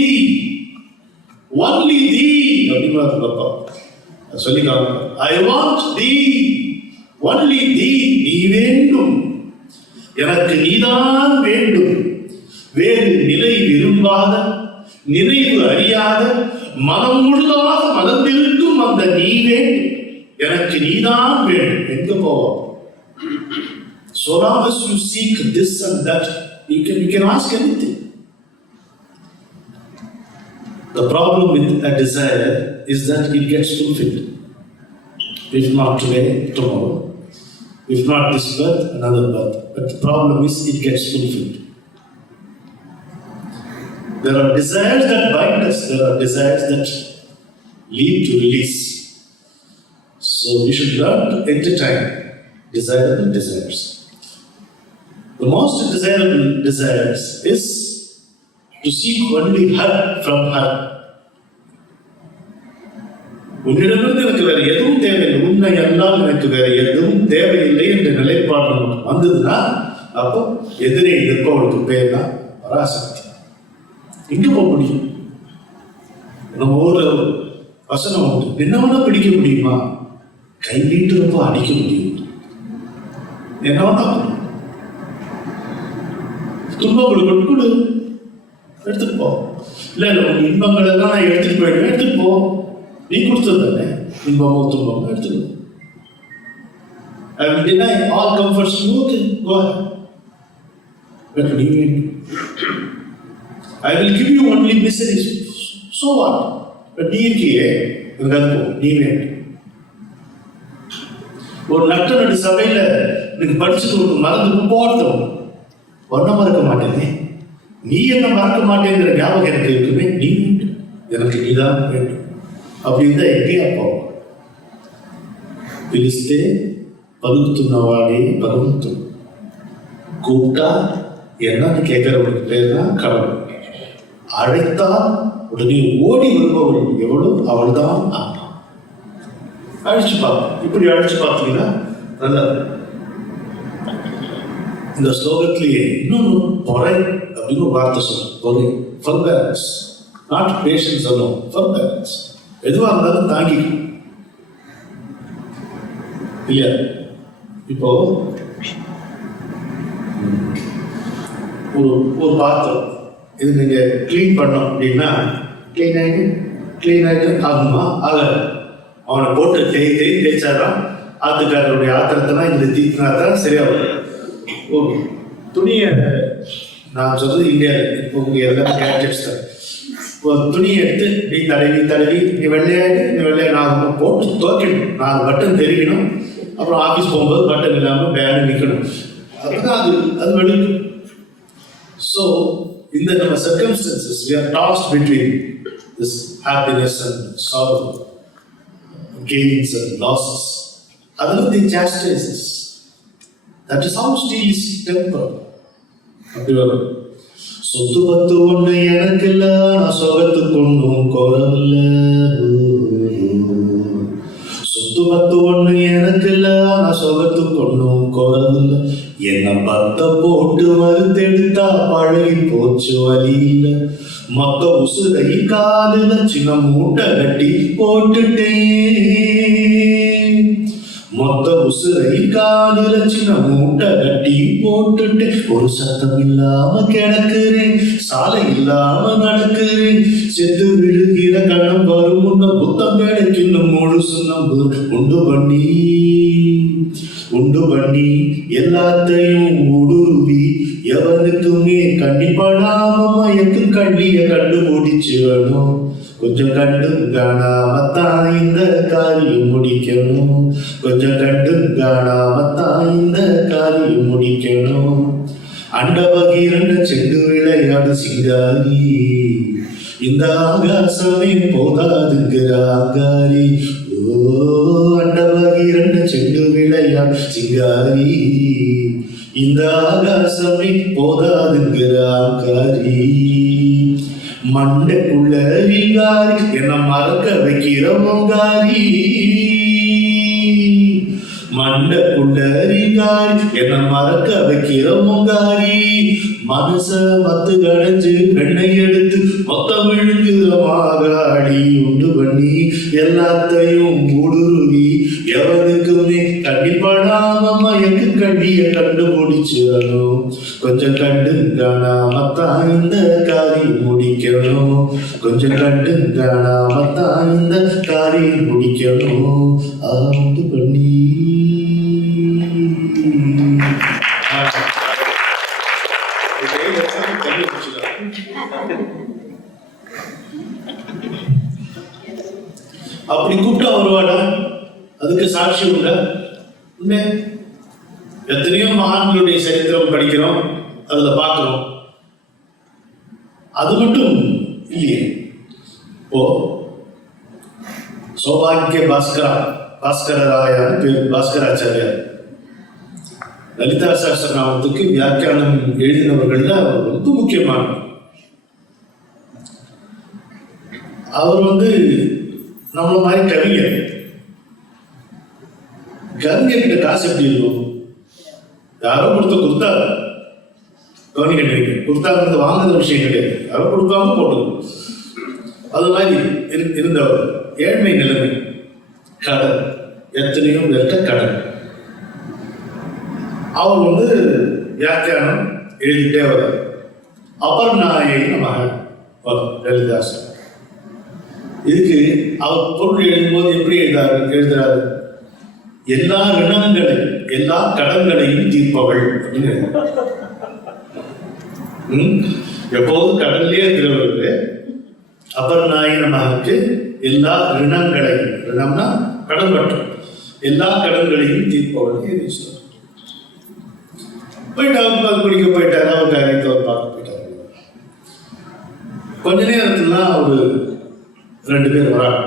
ஒன்லி தீ அப்படின்னு பாப்பா சொல்லிக்காங்க. ஐ வாண்ட் தீ ஒன்லி தீ, நீ வேண்டும், எனக்கு நீதான் வேண்டும், வேறு நிலை விரும்பாத, நினைவு அறியாத, மனம் முழுதாக மலர்ந்திருக்கும் அந்த நீ வேண்டும், எனக்கு நீதான் வேண்டும். எங்க போவோம்? So long as you seek this and that, you can ask anything. The problem with a desire is that it gets fulfilled. If not today, tomorrow. If not this birth, another birth. But the problem is it gets fulfilled. There are desires that bind us. There are desires that lead to release. So we should learn to entertain desirable desires. The most desirable desires is to seek only her from her. உன்னிடமிருந்து எனக்கு வேற எதுவும் தேவையில்லை, உன்னை எல்லாம் எனக்கு வேற எதுவும் தேவையில்லை என்ற நிலைப்பாடு நமக்கு வந்ததுன்னா அப்போ எதிரே நிற்பவனுக்கு பேர் தான் பராசக்தி. எங்க போக முடியும்? நம்ம ஊர்ல வசனம் உண்டு, என்னவனா பிடிக்க முடியுமா? கை நீட்டு ரொம்ப அடிக்க முடியும். என்னவனா துன்பம் கொடு எடுத்துட்டு போ. இல்ல உங்க இன்பங்கள் எல்லாம் நான் எடுத்துட்டு போயிடுவேன், எடுத்துட்டு போ. நீ கொடுத்தது தானே இன்பமோ துன்பமோ எடுத்துக்கோ. I will deny all comforts to you. Okay, go ahead. But what do you mean? I will give you only miseries. So what? But நீ இருக்கியே எங்காவது போ, நீ வேண்டும். ஒரு நட்ட நடு சபையில எனக்கு படிச்சது ஒரு மறந்து போட்டோம். ஒன்ன மறக்க மாட்டேனே, நீ என்ன மறக்க மாட்டேங்கிற ஞாபகம் எனக்கு இருக்குமே, நீ வேண்டும், எனக்கு நீதான் வேண்டும் அப்படின்னு தான் எங்கேயா போவோம். పిలిస్తే పలుకుతున్నవాడే భగవంతుడు, கூப்பிட்டா என்னன்னு கேட்கிறவனுக்கு பேர் தான் கடவுள், அழைத்தால் உடனே ஓடி வருபவள் எவ்வளோ அவள் தான் ஆமா. அழைச்சு பார்ப்போம். இப்படி அழைச்சு பார்த்தீங்கன்னா நல்லா. இந்த ஸ்லோகத்திலேயே இன்னொன்று பொறை அப்படின்னு ஒரு வார்த்தை சொல்றேன். பொறை, ஃபர்பேரன்ஸ், நாட் பேஷன்ஸ் அலோன், ஃபர்பேரன்ஸ். எதுவாக இருந்தாலும் தாங்கிக்கும் இல்லையா? இப்போ ஒரு பாத்திரம் இது நீங்க கிளீன் பண்ணோம் அப்படின்னா கிளீன் ஆகிட்டு ஆகுமா? ஆகாது. அவனை போட்டு தேய்ச்சாதான் ஆத்துக்காரருடைய ஆத்திரத்தெல்லாம் இந்த தீக்கினா தான் சரியாகும். ஓகே, துணியை நான் சொல்றது இந்தியாவில் இப்போ உங்க எல்லாம் கேட்ஜெட்ஸ் தான். ஒரு துணியை எடுத்து நீ தடவி நீ வெள்ளையாக ஆகணும், போட்டு துவைக்கணும், 4 பட்டன் தெரியணும். அப்புறம் ஆஃபீஸ் போகும்போது பட்டன் இல்லாமல் பேக் நிற்கணும். அதுதான் அது வெளுக்கும். ஸோ இந்த நம்ம circumstances we are tossed between this happiness and sorrow, gains and losses. அதெல்லாம் the chastises. That is how steel is tempered. அப்படி வரும். சொத்து பத்து ஒன்று எனக்கு இல்லை, நான் சொகத்துக்கு ஒன்றும் குறவில்லை. சொத்து பத்து ஒன்று எனக்கு இல்லை, நான் சொகத்துக்கு ஒன்றும் குறவில்லை. என்ன பத்த போட்டு மறுத்தெடுத்தா பழகி போச்சு வழி இல்லை. மொத்த உசுரை காலில சின்ன மூட்டை கட்டி போட்டுட்டேன். மொத்த உசுரை காலில சின்ன மூட்டை கட்டி போட்டுட்டு ஒரு சத்தம் இல்லாம கிடக்குறேன், சாலை இல்லாம நடக்குறேன். செத்து விழுகிற கண்ணம் வரும் முன்ன புத்தம் கிடைக்கும் முழுசு நம்பு உண்டு பண்ணி எல்லாத்தையும் ஊடுருவி எவனுக்குமே கண்டிப்படாம மயக்கும் கள்ளிய கண்டுபிடிச்சிடணும். கொஞ்சம் கண்டு காணாமத்தான் இந்த காரியம் முடிக்கணும். கொஞ்சம் கண்டு காணாமத்தான் இந்த காரியம் முடிக்கணும். அண்ட பகீரண்ட செண்டு விளையாடு சிங்காரி, இந்த ஆகாசமே போதாதுங்கிற ஆங்காரி. ஓ அண்ட பகீரண்ட செண்டு விளையாடு சிங்காரி, இந்த ஆகாசமே போதாதுங்கிற ஆங்காரி. மண்டைக்குள்ள ரீகாரி என்ன மறக்க வைக்கிற மங்காரி. மண்டைக்குள்ள ரீகாரி என்ன மறக்க வைக்கிற மங்காரி. மனச மத்து கடைஞ்சு பெண்ணை எடுத்து மொத்த விழுங்குற மாகாடி. உண்டு பண்ணி எல்லாத்தையும் ஊடுருவி எவனுக்குமே கண்டிப்படாம மயக்கு கண்டிய கண்டுபிடிச்சிடணும். கொஞ்சம் கண்டு காணாமத்தான் இந்த காரியம் முடிக்கணும். கொஞ்சம் கண்டு காணாமத்தான் இந்த காரியம் முடிக்கணும். உண்டு பண்ணி அப்படி கூப்பிட்டா வருவாடா? அதுக்கு சாட்சி உண்டா? எத்தனையோ மகான்களுடைய சரித்திரம் படிக்கிறோம், அதுல பார்க்கிறோம். அது மட்டும் இல்லையே. இப்போ சௌபாகிய பாஸ்கரராயான்னு பேர், பாஸ்கராச்சாரியார். லலிதா சஹஸ்ரநாமத்துக்கு வியாக்கியானம் எழுதினவர்கள் ரொம்ப முக்கியமான. அவர் நம்மள மாதிரி கவிஞர். கவிஞர்கிட்ட காசு எப்படி இருக்கும்? யாரோ கொடுத்தா கவனிக்க கொடுத்தாங்கிறது வாங்குற விஷயம் கிடையாது. யாரோ கொடுக்காம போட்டது. அது மாதிரி இருந்தவர். ஏழ்மை நிலைமை, கடன், எத்தனையோ பேர்கிட்ட கடன். அவர் வியாக்கியானம் எழுதிட்டே வர அபர்நாயை மகன் லலிதாசன். இதுக்கு அவர் பொருள் எழுதும்போது எப்படி எழுதுறாரு? எல்லா ரிணங்களையும் எல்லா கடன்களையும் தீர்ப்பவள் அப்படின்னு. எப்போதும் கடன்லயே இருக்கிறவருக்கு அபர்நாயின மகனுக்கு எல்லா ரிணங்களையும், ரிணம்னா கடன் பற்றும், எல்லா கடன்களையும் தீர்ப்பவள். போயிட்டு அவர் குடிக்க போயிட்டாரு, அவர் காரியத்தை அவர் பார்க்க போயிட்டாரு. கொஞ்ச நேரத்துல ஒரு 2 பேர் வராங்க.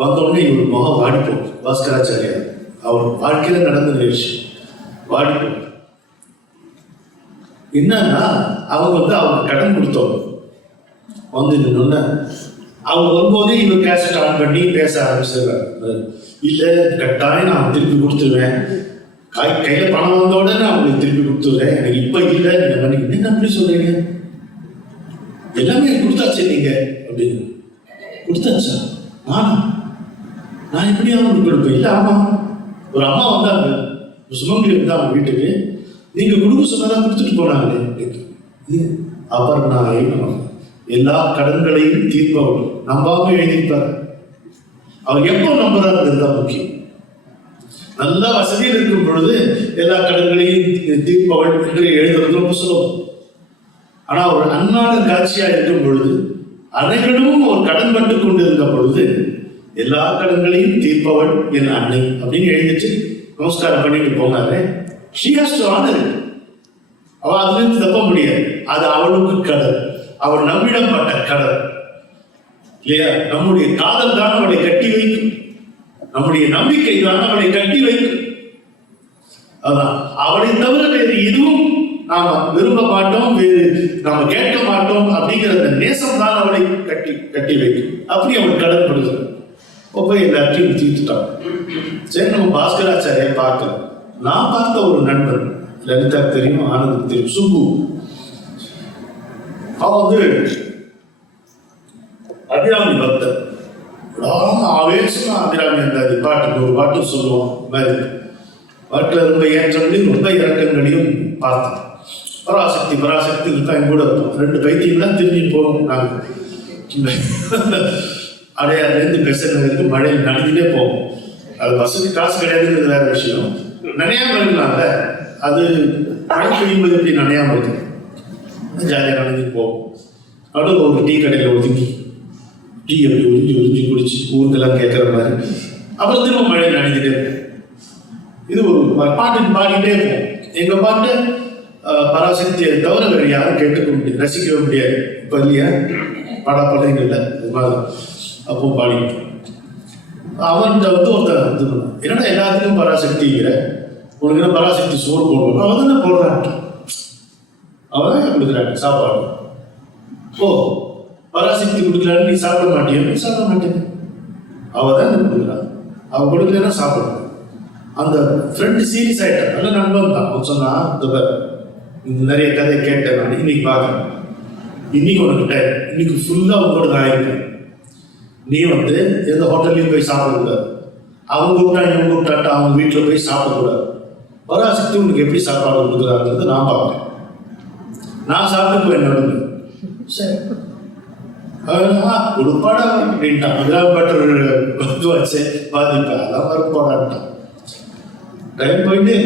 வந்தோடனே இவர் முகம் வாடிப்போம். பாஸ்கராச்சாரியார் அவர் வாழ்க்கையில நடந்த நிகழ்ச்சி வாடிப்போம். என்னன்னா அவங்க கடன் கொடுத்தோம் வந்து நின்று அவங்க வரும்போதே இவர் கேசட் ஆன் பண்ணி பேச ஆரம்பிச்சிருக்காரு. இல்ல கட்டாயம் நான் திருப்பி கொடுத்துருவேன், கையில பணம் வந்தோட நான் உங்களுக்கு திருப்பி கொடுத்துருவேன், எனக்கு இப்ப இல்லை, நீங்க என்ன அப்படி சொல்றீங்க, எல்லாமே கொடுத்தாச்சு நீங்க அப்படின்னு. கொடுத்தாச்சா? நான் எப்படி அவங்களுக்கு கொடுப்பேன்? இல்ல ஆமா, ஒரு அம்மா வந்தாங்க, சுமங்கலி வந்தாங்க வீட்டுக்கு, நீங்க கொடுக்க சொன்னதான் கொடுத்துட்டு போனாங்களே. அப்புறம் நான் எல்லா கடன்களையும் தீர்ப்பவர் நம்பாம எழுதிப்பார். அவர் எப்போ நம்புறாரு தான் முக்கியம். நல்ல வசதியில் இருக்கும் பொழுது எல்லா கடன்களையும் தீர்ப்பவள் என்று எழுதுறது ரொம்ப சுலபம். ஆனா ஒரு அன்றாட காட்சியா இருக்கும் பொழுது, அனைவரும் ஒரு கடன் பட்டு கொண்டிருந்த பொழுது, எல்லா கடன்களையும் தீர்ப்பவள் என் அன்னை அப்படின்னு எழுதிச்சு நமஸ்காரம் பண்ணிட்டு போனாரு. She has to honor it. அவ அதுல இருந்து தப்ப முடியாது. அது அவளுக்கு கடன், அவள் நம்மிடம் பட்ட கடன் இல்லையா? நம்முடைய காதல் தான் அவளை கட்டி வைக்கும், நம்முடைய நம்பிக்கை தான் அவளை கட்டி வைக்கும். அதான் அவளை தவிர வேறு எதுவும் நாம விரும்ப மாட்டோம், வேறு நாம கேட்க மாட்டோம் அப்படிங்கிற அந்த நேசம் தான் அவளை கட்டி வைக்கும். அப்படி அவள் கடன் படுகிறார். போய் எல்லாத்தையும் தீர்த்துட்டான். சரி, நம்ம பாஸ்கராச்சாரியை பார்க்கலாம். நான் பார்த்த ஒரு நண்பன், லலிதா தெரியும், ஆனந்த் தெரியும், சுப்பு. அவன் அபிராமி பக்தர். ஆவேசமா அபிராமி அந்த பாட்டுக்கு ஒரு பாட்டு சொல்லுவோம் மாதிரி பாட்டுல ரொம்ப ஏற்றங்களையும் ரொம்ப இறக்கங்களையும் பார்த்தேன். பராசக்தி பராசக்தி தான் கூட இருப்போம். 2 பைத்தியம் தான் திரும்பி போவோம். நாங்கள் அடையாறுலேருந்து பெசருக்கு மழையில் நனைஞ்சுட்டே போவோம். அது வசதி காசு கிடையாதுங்கிறது வேற விஷயம். நனையாம இருக்கலாம்ல, அது மழை பெய்யும்போது எப்படி நனையாம இருக்கு, ஜாலியாக நனைஞ்சிட்டு போவோம். அப்படியே ஒரு டீ கடையில் ஒதுங்கி டீ அப்படி உறிஞ்சி குடிச்சு ஊருக்கெல்லாம் கேட்குற மாதிரி அப்புறம் திரும்ப மழை நனைஞ்சிட்டே இருக்கும். இது ஒரு பாட்டு பாடிட்டே இருக்கும். எங்க பாட்டு பராசக்தியை தவிர வேறு யாரும் கேட்டுக்க முடியாது, ரசிக்க முடியாது. இப்போ இல்லையா பாடப்பாளையங்கள் இல்லை, அப்போ பாடிட்டோம். அவன்கிட்ட ஒருத்தர் என்னடா எல்லாத்துக்கும் பராசக்திங்கிற, உனக்கு என்ன பராசக்தி சோறு போடுவோம், அவன் தானே போடுறான், அவன் தான் கொடுக்குறாங்க சாப்பாடு. ஓ, பராசக்தி கொடுக்கலான்னு நீ சாப்பிட மாட்டியா? நீ சாப்பிட மாட்டேன், அவ தான் கொடுக்குறான், அவ கொடுக்கலன்னா சாப்பிடுறான். அந்த ஃப்ரெண்டு சீரியஸ் ஆயிட்டான், நல்ல நண்பன் தான். அவன் சொன்னா, நிறைய கதையை கேட்டேன் நான், இன்னைக்கு பார்க்கறேன், இன்னைக்கு உனக்கு டைம், இன்னைக்கு ஃபுல்லாக அவங்க கூட நான் இருக்கேன், நீ எந்த ஹோட்டல்லையும் போய் சாப்பிடக்கூடாது, அவங்க கூப்பிட்டா இவங்க கூப்பிட்டாட்டா அவங்க வீட்டில் போய் சாப்பிடக்கூடாது. பராசக்தி உனக்கு எப்படி சாப்பாடு கொடுக்குறாங்கிறத நான் பார்ப்பேன், நான் சாப்பிட்டுக்குவேன் நடுங்க. சரி கொடுப்பாடா அப்படின்ட்டான். அதெல்லாம் பட்டர் வச்சு பாதிப்பேன், அதான் மறுப்பாடான்ட்டான். டைம் போயிட்டு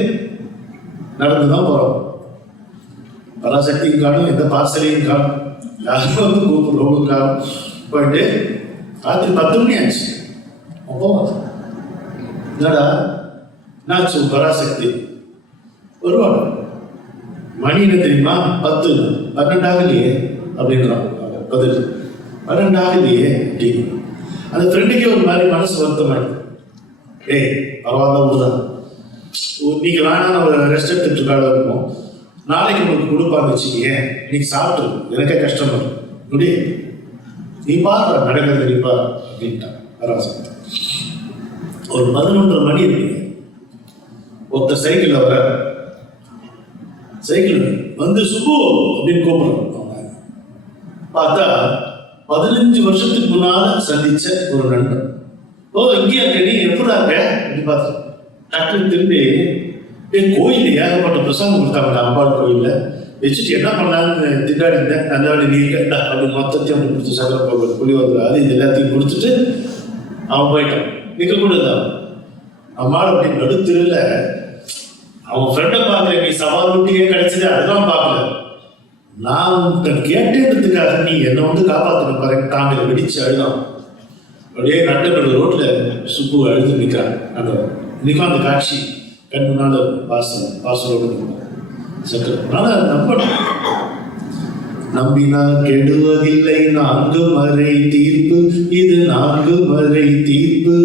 நடந்து தான் போகிறோம். பராசக்தியும் காணும், எந்த பார்சலையும் காணும், யாரும் கூப்பிடுறவங்க காணும். போயிட்டு ராத்திரி 10 மணி ஆச்சு. அப்போ என்னடா என்னாச்சு பராசக்தி வருவாங்க, மணி என்ன தெரியுமா 10, 12 ஆகலையே அப்படின்றான். பதில் 12 ஆகலையே அப்படின்னு. அந்த ஃப்ரெண்டுக்கே ஒரு மாதிரி மனசு வருத்தமாயிடுது. ஏய் பரவாயில்ல விடுதான், நீங்க வேணா ஒரு ரெஸ்ட் எடுத்துட்டு இருக்காங்க இருக்கும், நாளைக்கு உங்களுக்கு கொடுப்பான்னு வச்சுக்கேன், நீங்க சாப்பிட்டு எனக்கே கஷ்டமா முடி, நீ பாரு நடக்கிறது நீ பாரு அப்படின்ட்டான் பராசக்தி. ஒரு 11:30 மணி இருக்கு. ஒருத்தர் சைக்கிள் வர, சைக்கிள் சுப்பு அப்படின்னு கூப்பிடுறோம். பார்த்தா 15 வருஷத்துக்கு முன்னால சந்திச்ச ஒரு நண்பன். ஓ இங்கே இருக்க, நீ எப்படா இருக்க அப்படின்னு பார்த்து டாக்டர் திரும்பி, கோயில் ஏகப்பட்ட பிரசங்கம் கொடுத்தாங்க அம்பாள் கோயில்ல வச்சுட்டு என்ன பண்ணான்னு திண்டாடி இருந்தேன். நல்ல நீ கேட்டா அப்படின்னு மொத்தத்தையும் அப்படி கொடுத்து சக்கரை போடுறது புளி வந்து அது இது எல்லாத்தையும் கொடுத்துட்டு அவன் போயிட்டான். நிற்க கூடதான் அம்மாள் அப்படின்னு நடுத்திருல அவன் ஃப்ரெண்டை பார்க்கல, நீ சவால் ஊட்டியே கிடைச்சது அதெல்லாம் பார்க்கல, நான் கேட்டதுக்காக நீ என்னை காப்பாற்றின பாருங்க. தாமிர வெடிச்சு அழுதான். அப்படியே நட்டக்கடு ரோட்ல சுப்பு அழுது நிற்கிறான். அந்த இன்னைக்கும் அந்த காட்சி கண் முன்னால வாசலோடு ஆனா நம்பணும். நம்பினால் கெடுவதில்லை 4 மறை தீர்ப்பு, இது 4 மறை தீர்ப்பு.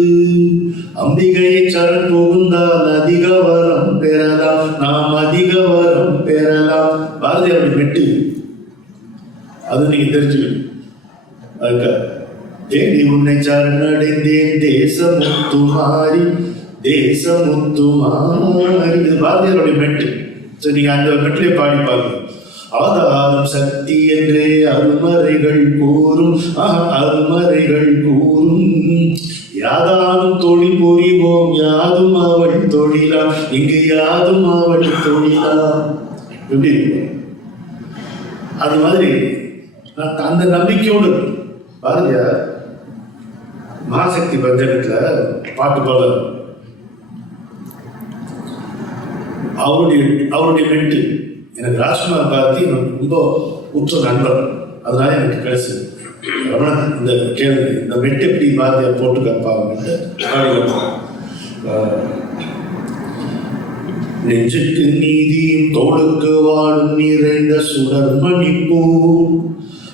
அம்பிகையை சரண் புகுந்தால் அதிக வரம் பெறலாம், நாம் அதிக வரம் பெறலாம். பாரதியாருடைய மெட்டு அது நீங்க தெரிஞ்சுக்கணும். அதுக்கா தேடி உன்னை சரணடைந்தேன் தேசமுத்துமாரி, தேசமுத்துமாரி. இது பாரதியாருடைய மெட்டு. சரி, நீங்க அந்த மெட்டிலே பாடி பாருங்க. ஆதாரம் சக்தி என்றே அருமறைகள் கூறும், அருமறைகள் கூறும். யாதானும் தொழில் புரிவோம், யாதும் அவள் தொழிலா, இங்கு யாதும் அவள் தொழிலா. எப்படி இருக்கும்? அது மாதிரி அந்த நம்பிக்கையோடு பாரதியார் மகாசக்தி பஞ்சகத்துல பாட்டு பாட அவருடைய மெட்டு. எனக்கு ராஜ்குமார் பாரதி ரொம்ப உற்ற நண்பர், அதனால எனக்கு கிடைச்சது. இந்த கேள்வி, இந்த மெட்டு எப்படி பாரதியார் போட்டு கற்பாங்க. நெஞ்சுக்கு நீதியும் தோளுக்கு வாழும் நிறைந்த சுடர் மணிப்பூ,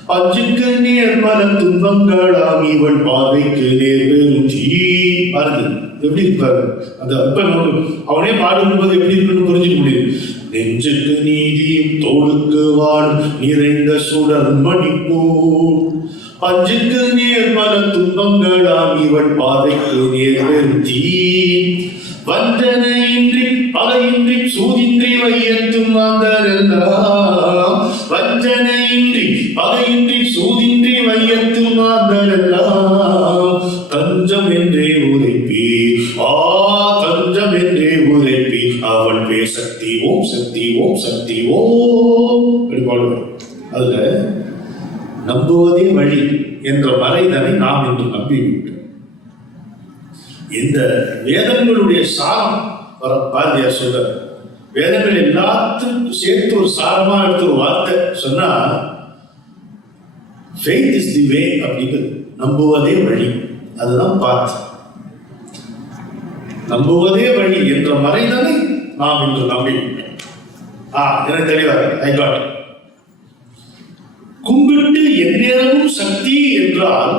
பஞ்சுக்கு நேர் பல துன்பங்களாம் இவள் பார்வைக்கு நேர் பெரும் ஜீ. பாருங்க எப்படி இருப்பாரு அந்த அவனே பாடும்போது எப்படி இருக்குன்னு புரிஞ்சுக்க முடியும். நெஞ்சுக்கு நீதியும் தோளுக்கு வாழும் நிறைந்த சுடர் மணிப்பூ, பஞ்சுக்கு நேர் பல துன்பங்களாம் இவள் பார்வைக்கு நேர் பெரும் ஜீ. வஞ்சனையின்றி பகையின்றி சூதின்றி வையத்தும் மாந்தரெல்லாம், வஞ்சனையின்றி பகையின்றி சூதின்றி வையத்தும் மாந்தரெல்லாம். தஞ்சம் என்றே உரைப்பி, தஞ்சம் என்றே உரைப்பி, அவள் பேர் சக்தி ஓம் சக்தி ஓம் சக்தி ஓம். அதுல நம்புவதே வழி என்ற மறைதனை நாம் என்று நம்பிவிட்டோம். இந்த வேதங்களுடைய சாரம் பாரதியார் சொல்ற, வேதங்கள் எல்லாத்துக்கும் சேர்த்து ஒரு சாரமா எடுத்து ஒரு வார்த்தை சொன்னா faith is the way அப்படிங்கிறது. நம்புவதே வழி, அதுதான் பாத். நம்புவதே வழி என்ற மறைதனை நாம் இன்று நம்பிவிட்டோம். எனக்கு தெளிவாக ஐ காட். கும்பிட்டு எந்நேரமும் சக்தி என்றால்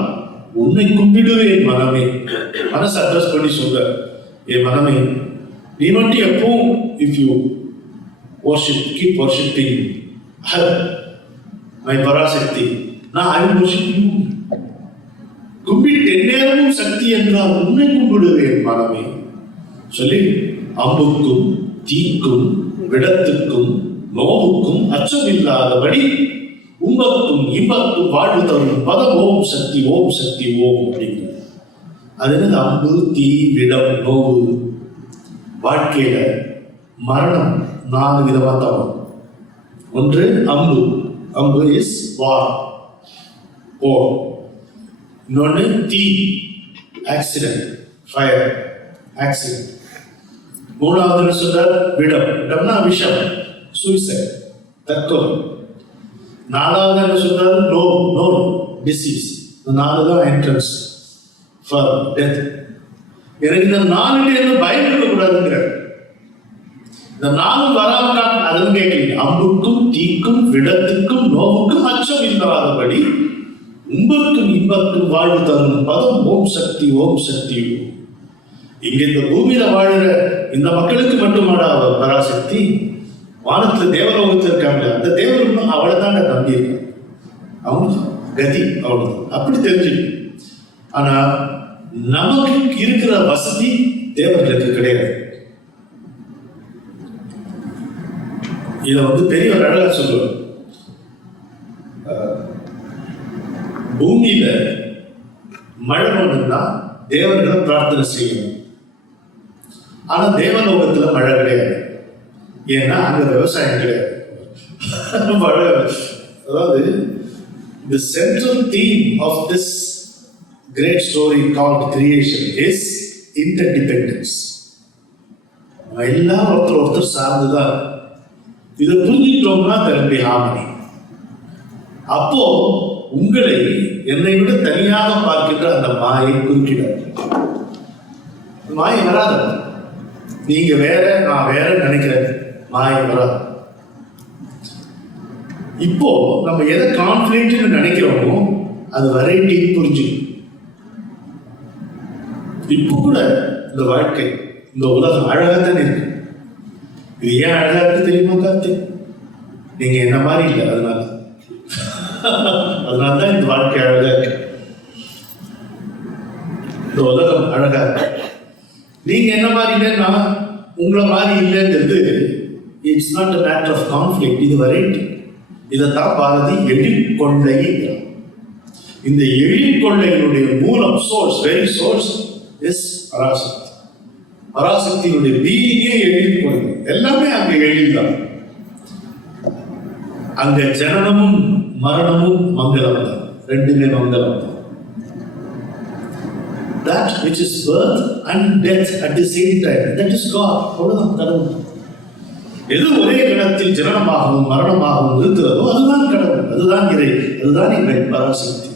உன்னை கும்பிடுவேன் மனமே. மனசு அட்ரஸ் பண்ணி சொல்ற, என் மனமே நீ மட்டும் எப்பவும் if you worship, keep worshiping her, my Parashakti, நான் I will worship you. கும்பிட்டு எந்நேரமும் சக்தி என்றால் உன்னை கும்பிடுவேன் மனமே சொல்லி, அம்புக்கும் தீக்கும் விடத்துக்கும் நோவுக்கும் அச்சமில்லாதபடி உம்பக்கும் இம்பக்கும் வாழ்வு தரும் பதம் ஓம் சக்தி ஓம் சக்தி ஓம் அப்படிங்கிற. அது என்னது? அம்பு தீ விடம் நோவு. வாழ்க்கையில மரணம் 4 விதமா தான் வரும். ஒன்று அம்பு, அம்பு இஸ் வார், போர். இன்னொன்று தீ, ஆக்சிடென்ட், ஃபயர், ஆக்சிடென்ட். மூணாவது சொல்றார் விடம், விடம்னா விஷம், சூசைட், தற்கொலை. நாலாவது என்ன சொல்றாரு? No disease. இந்த 4 தான் என்ட்ரன்ஸ் ஃபார் டெத். எனக்கு இந்த 4 பயம் இருக்கக்கூடாதுங்கிற, இந்த 4 வராம அதுவும் கேட்கலீங்க. அம்புக்கும் தீக்கும் விடத்துக்கும் நோவுக்கும் அச்சம் இல்லாதபடி உம்பக்கும் இன்பக்கும் வாழ்வு தரும் பதம் ஓம் சக்தி ஓம் சக்தி. இங்க இந்த பூமியில வாழுற இந்த மக்களுக்கு மட்டுமாடா பராசக்தி? வானத்துல தேவலோகத்தில் இருக்காங்க, அந்த தேவரும் அவளை தான் நம்பி இருக்காங்க. அவங்க கதி அவ்வளவுதான், அப்படி தெரிஞ்சு. ஆனா நமக்கு இருக்கிற வசதி தேவர்களுக்கு கிடையாது. இத பெரியவர் அழகா சொல்லுவார். பூமியில மழை வேணும்னா தேவர்களை பிரார்த்தனை செய்யணும். ஆனா தேவலோகத்துல மழை கிடையாது. ஏன்னா அங்க விவசாயம் கிடையாது. அதாவது the central theme of this great story called creation is interdependence. எல்லாம் ஒருத்தர் சார்ந்துதான். இதை புரிஞ்சுட்டோம்னா there will be harmony. அப்போ உங்களை என்னை விட தனியாக பார்க்கின்ற அந்த மாயை குறுக்கிடாது. மாயை வராது. நீங்க வேற நான் வேற நினைக்கிறேன், மாயை வராது. இப்போ நம்ம எதை கான்ஃபிளிக்ட்னு நினைக்கிறோமோ அது வெரைட்டி புரிஞ்சு. இப்போ கூட இந்த வாழ்க்கை, இந்த உலகம் அழகாத்தான் இருக்கு. இது ஏன் அழகா இருக்கு தெரியுமா காத்து? நீங்க என்ன மாதிரி இல்லை, அதனாலதான் இந்த வாழ்க்கை அழகா இருக்கு. இந்த உலகம் அழகா இருக்கு. நீங்க என்ன மாதிரி இல்லைன்னா உங்களை மாதிரி இல்லைங்கிறது it's not a matter of conflict. இது வெரைட்டி. இதைத்தான் பாரதி எழிற்கொள்ளை. இந்த எழிற்கொள்ளையினுடைய மூலம், source, very source is Parasakthi. பராசக்தியினுடைய பீயிங்கே எழிற்கொள்ளை. எல்லாமே அங்க எழில் தான். அங்க ஜனனமும் மரணமும் மங்களம் தான். ரெண்டுமே மங்களம் தான். That which is birth and death at the same time, that is God. அவ்வளவுதான் கடவுள். எது ஒரே இடத்தில் ஜனனமாகவும் மரணமாகவும் இருக்கிறதோ அதுதான் கடவுள், அதுதான் இறை, அதுதான் எங்கள் பராசக்தி.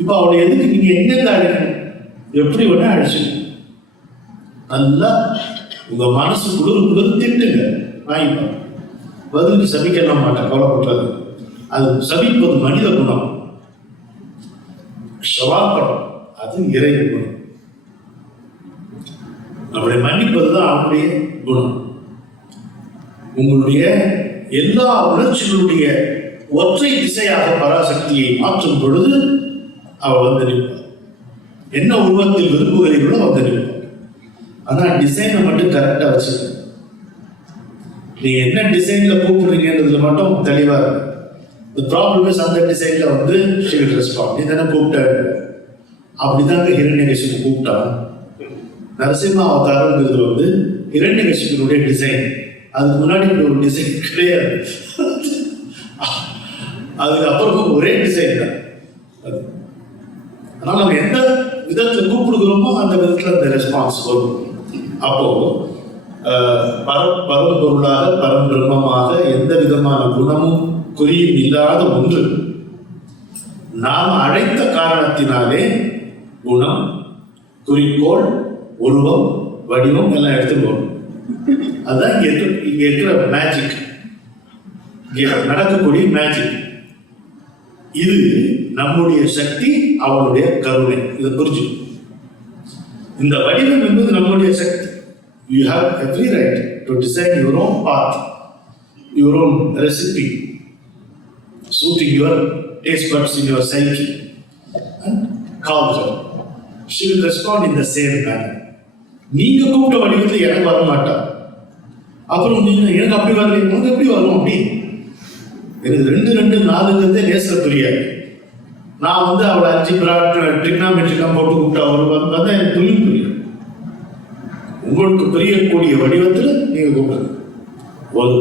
இப்ப அவளை எதுக்கு நீங்க எங்க அழைக்கணும்? எப்படி வேணா அழைச்சிக்கணும். நல்லா உங்க மனசு குளிர் திட்டுங்க. வாங்கிப்பாங்க. பதிலுக்கு சபிக்கலாம் மாட்டேன், கவலைப்பட்டது. அது சபிப்பது மனித குணம். ஷவாப்படம் அது இறை குணம். நம்மளை மன்னிப்பதுதான் அவனுடைய குணம். உங்களுடைய எல்லா உணர்ச்சிகளுடைய ஒற்றை திசையாக பராசக்தியை மாற்றும் பொழுது அவள் வந்து நிற்பார். என்ன உருவத்தில் விரும்புகிறீர்களோ வந்து நிற்பார். ஆனா டிசைனை மட்டும் கரெக்டா வச்சுக்க. நீங்க என்ன டிசைன்ல கூப்பிடுறீங்கன்றதுல மட்டும் தெளிவா இருக்கு. The problem is அந்த டிசைன்ல வந்து she will respond. நீ தானே கூப்பிட்டாரு. அப்படிதாங்க ஹிரண்யகசிபு கூப்பிட்டான். நரசிம்ம அவதாரங்கிறது வந்து ஹிரண்யகசிபுனுடைய டிசைன். அதுக்கு முன்னாடி ஒரு டிசைன் கிடையாது. அதுக்கப்புறம் ஒரே டிசைன் தான். அதனால நம்ம எந்த விதத்துல கூப்பிடுகிறோமோ அந்த விதத்துல அந்த ரெஸ்பான்ஸ் வரும். அப்போ பரம்பொருளாக பரம்பிரம்மமாக எந்த விதமான குணமும் குறியும் இல்லாத ஒன்று நாம் அழைத்த காரணத்தினாலே குணம், குறிக்கோள், உருவம், வடிவம் எல்லாம் எடுத்துட்டு வரும். அதுதான் இங்க இருக்கிற மேஜிக், இங்க நடக்கக்கூடிய மேஜிக். இது நம்முடைய சக்தி, அவனுடைய கருணை. இதை புரிஞ்சு. இந்த வடிவம் என்பது நம்முடைய சக்தி. You have every right to design your own path, your own recipe, suiting your taste buds in your psyche, and call her. She will respond in the same manner. நீங்க கூப்பிட்ட வடிவத்தில் எனக்கு வர மாட்டா. அப்புறம் நீங்க எனக்கு அப்படி வரல, உனக்கு எப்படி வரும்? அப்படி எனக்கு 2-4 நேச புரியாது. நான் வந்து அவளை 5 ட்ரிக்னாமெட்ரிலாம் போட்டு கூப்பிட்டா அவள் பார்த்தா எனக்கு புரியும். உங்களுக்கு புரியக்கூடிய வடிவத்தில் நீங்க கூப்பிடுங்க. ஒரு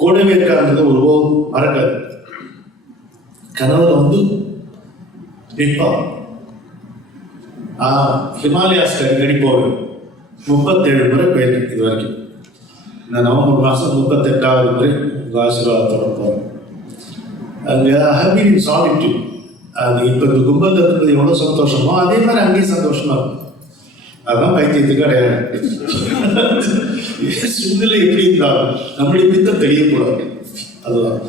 கூடவே இருக்காங்கிறது ஒரு மறக்காது. கனவுல வந்து நிற்பா. ஹிமாலயாஸ் அடிக்கடி போவேன். 37 முறை போயிருக்கேன் இது வரைக்கும். இந்த நவம்பர் மாதம் 38வது முறை உங்கள் ஆசீர்வாதத்தோட போகிறேன். அங்கே ஹேபின் சாலிட்யூட். அது இப்போ இந்த கும்பலில் இருக்கிறது எவ்வளோ சந்தோஷமோ அதே மாதிரி அங்கேயும் சந்தோஷமா இருக்கும். அதுதான் பைத்தியத்துக்கு அடையாளம். சூழ்நிலை எப்படி இருந்தாலும் நம்மளுடைய பித்தம் தெரியக்கூடாது. அதுதான்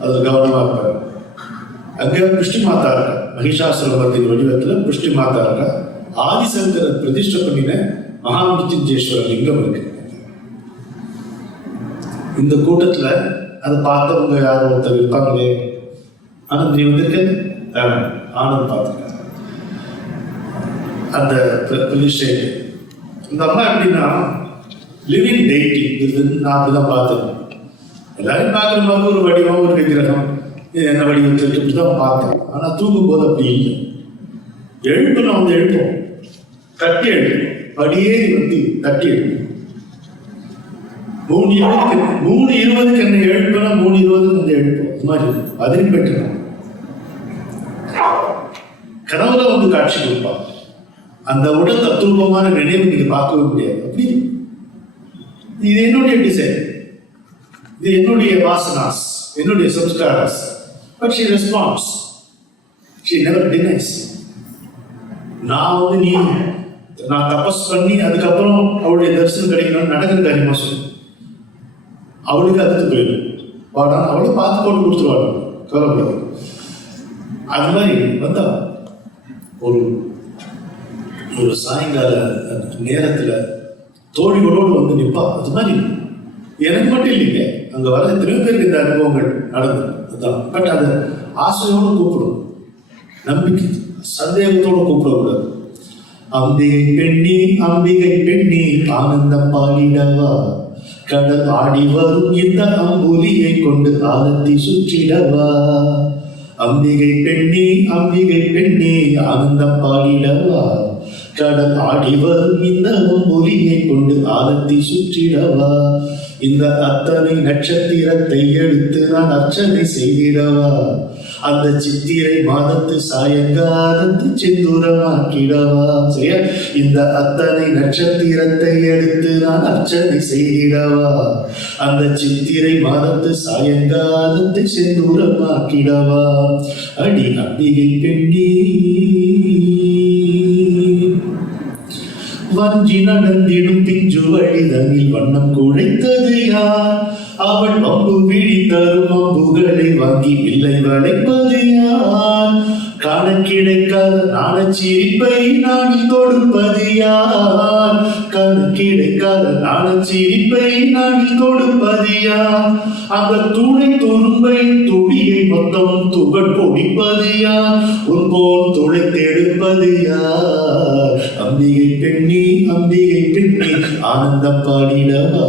அதில் கவனமாக இருப்பாங்க. அங்கே புஷ்டி மாதா இருக்கா, மகிஷாசுரமர்த்தின் வடிவத்தில் புஷ்டி மாதா இருக்கா. ஆதிசங்கரர் பிரதிஷ்டை பண்ணின மகாமிருத்யுஞ்சேஸ்வரர் லிங்கம் இருக்கு. இந்த கூட்டத்துல அதை பார்த்தவங்க யாரும் ஒருத்தர் இருப்பாங்களே. ஆனந்த் நீ வந்திருக்க? ஆனந்த் பார்த்துருக்க அந்த பிரதிஷ்டை. இந்த அம்மா எப்படின்னா லிவிங் டெய்டி. நான் அப்படிதான் பார்த்தேன். எல்லாரும் பார்க்குற மாதிரி ஒரு வடிவம், ஒரு விக்கிரகம், என்ன வடிவத்தில் இப்படிதான் பார்த்தேன். ஆனா தூங்கும் போது அப்படி இல்லை. எழுப்பணும், வந்து எழுப்போம், தட்டி எழுப்போம், படியேறி வந்து தட்டி எழுப்போம். 3:20 என்னை எழுப்பணும், 3:20 வந்து எழுப்போம். இது மாதிரி அதிரி பெற்றணும். கனவுல வந்து காட்சி கொடுப்பான். அந்த உடல் தத்துவமான நினைவு நீங்க பார்க்கவே முடியாது. அப்படி இது என்னுடைய டிசைன், இது என்னுடைய வாசனாஸ், என்னுடைய சம்ஸ்காராஸ். But she responds, she never denies. நான் வந்து நான் தபஸ் பண்ணி அதுக்கப்புறம் அவளுடைய தரிசனம் கிடைக்கணும்னு நடக்கிற காரியமா சொல்லு. அவளுக்கு அதுக்கு போயிடும். வாடா அவளே பார்த்து போட்டு கொடுத்துருவாங்க, கவலைப்படாது. அது மாதிரி வந்தா ஒரு ஒரு சாயங்கால நேரத்தில் தோழிகளோடு வந்து நிற்பா. அது மாதிரி எனக்கு மட்டும் இல்லைங்க, அங்கே வர எத்தனையோ பேருக்கு இந்த அனுபவங்கள் நடந்தது. அதுதான். பட் அதை ஆசையோடு கூப்பிடும், நம்பிக்கை சந்தேகத்தோடு கூப்பிடக்கூடாது. அம்பிகை பெண்ணி அம்பிகை பெண்ணி ஆனந்தம் பாடிடவா, கடல் ஆடி வரும் இந்த அம்புலியை கொண்டு ஆனந்தி சுற்றிடவா. அம்பிகை பெண்ணி அம்பிகை பெண்ணி ஆனந்தம் பாடிடவா, கடல் ஆடி வரும் இந்த அம்புலியை கொண்டு ஆனந்தி சுற்றிடவா. இந்த அத்தனை நட்சத்திரத்தை எடுத்து நான் அர்ச்சனை செய்திடவா, அந்த சித்திரை மாதத்து சாயங்காலத்து செந்தூரமாக்கிடவா. சரியா? இந்த அத்தனை நட்சத்திரத்தை எடுத்து நான் அர்ச்சனை செய்திடவா, அந்த சித்திரை மாதத்து சாயங்காலத்து செந்தூரமாக்கிடவா. அடி அம்பிகை பெண்ணி வஞ்சி நடந்திடும் பிஞ்சு வழிதனில் வண்ணம் குழைத்தது யார், அவள் அம்பு விழி தரும் அம்புகளை வாங்கி இல்லை வளைப்பது யார், காண கிடைக்காத நாணச்சிரிப்பை நானில் தொடுப்பது யார், காண கிடைக்காத நாணச்சிரிப்பை நானில் தொடுப்பது யார், அந்த துணை துரும்பை துடியை மொத்தம் துகள் பொடிப்பது யார், உன் போல் துளை தெடுப்பது யார். அம்பிகை பெண்ணி அம்பிகை பெண்ணி ஆனந்தம் பாடிடவா,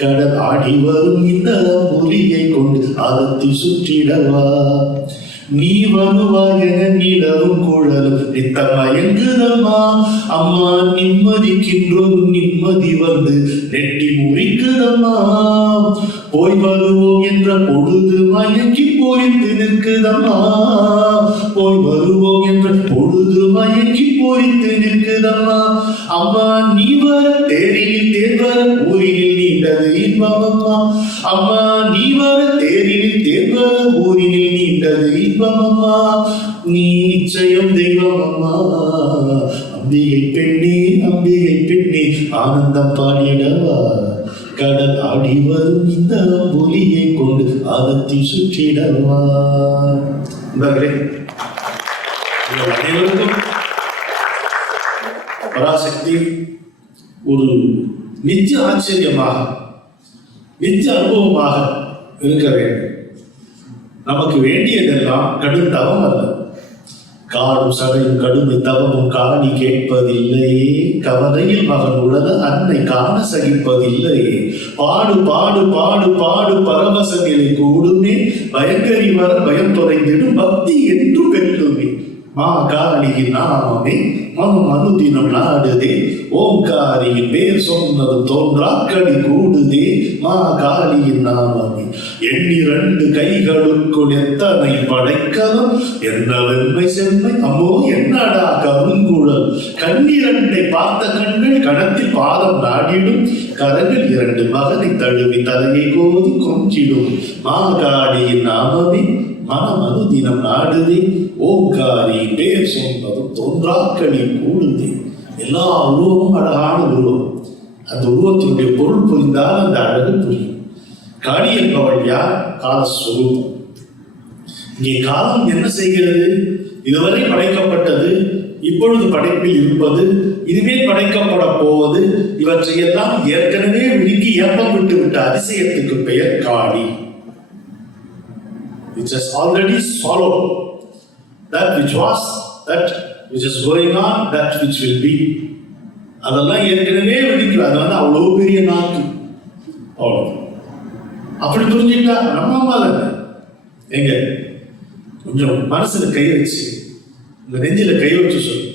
கடல் ஆடி வரும் இந்த புலியை கொண்டு ஆரத்தி சுற்றிடவா. நீ வருவாய் என நிலவும் குழலும் நித்தமயங்குதம்மா, அம்மா நிம்மதிக்கின்றோம் நிம்மதி வந்து நெட்டி முறிக்குதம்மா. போய் வருவோம் என்ற பொழுது மயங்கி பொறித்து நிற்குதம்மா, போய் வருவோம் என்ற பொழுது மயங்கி பொறித்து நிற்குதம்மா. அம்மா நீ வர தேரில் தேர்வர ஊரினில் நீண்டது இன்பமம்மா, அம்மா நீ வர தேரில் தேர்வர ஊரினில் நீண்டது இன்பமம்மா. நீ நிச்சயம் தெய்வம் அம்மா. அம்பிகை பெண்ணே அம்பிகை பெண்ணே ஆனந்தம் பாடிடவா, கடல் ஆடி வரும் இந்த புலியை கொண்டு ஆரத்தி சுற்றிடவா. அனைவருக்கும் பராசக்தி ஒரு நித்திய ஆச்சரியமாக நித்திய அனுபவமாக இருக்க வேண்டும். நமக்கு வேண்டியதெல்லாம் கடும் தவம் அல்ல, காடும் சடையும் கடுமை தவமும் காணி கேட்பதில்லையே, கவலையில் மகன் உடல அன்னை காண சகிப்பதில்லையே. பாடு பாடு பாடு பாடு பரவச நிலை கூடுமே, பயங்கரி வர பயம் தொலைந்திடும் பக்தி என்று வெல்லுமே. மா காளியின் நாமமே மனம் அனுதினம் நாடுதே, ஓம்காரியின் பேர் சொன்னதும் தோன்றாக்கடி கூடுதே. மா காளியின் நாமமே எண்ணிரண்டு கைகளுக்குள் எத்தனை படைக்கலம், என்ன வெண்மை செம்மை அம்மோ என்னடா கருங்குழல். கண்ணிரண்டை பார்த்த கண்கள் கணத்தில் பாதம் நாடிடும், கரங்கள் இரண்டு மகனை தழுவி தலையை கோதி கொஞ்சிடும். மா காளியின் நாமமே மனம் அனுதினம் நாடுதே, ஓம்காரி பேர் சொன்னதும் தோன்றாக்களி கூடுதே. எல்லா உருவமும் அழகான உருவம். அந்த உருவத்தினுடைய பொருள் புரிந்தால் அந்த அழகு புரியும். காளி என்பவள் யார்? காலஸ்வரூபம். இங்கே காலம் என்ன செய்கிறது? இதுவரை படைக்கப்பட்டது, இப்பொழுது படைப்பில் இருப்பது, இனிமேல் படைக்கப்பட போவது, இவற்றையெல்லாம் ஏற்கனவே விழுங்கி ஏப்பம் விட்டு விட்ட அதிசயத்துக்கு பெயர் காளி. Which has already swallowed that which was, that which is going on, that which will be. அதெல்லாம் ஏற்கனவே விழிக்கும். அது அவ்வளோ பெரிய நாக்கு. அவ்வளோ அப்படி புரிஞ்சுட்டா நம்ம அம்மா தானே. எங்க கொஞ்சம் மனசுல கை வச்சு, உங்க நெஞ்சில கை வச்சு சொல்லு,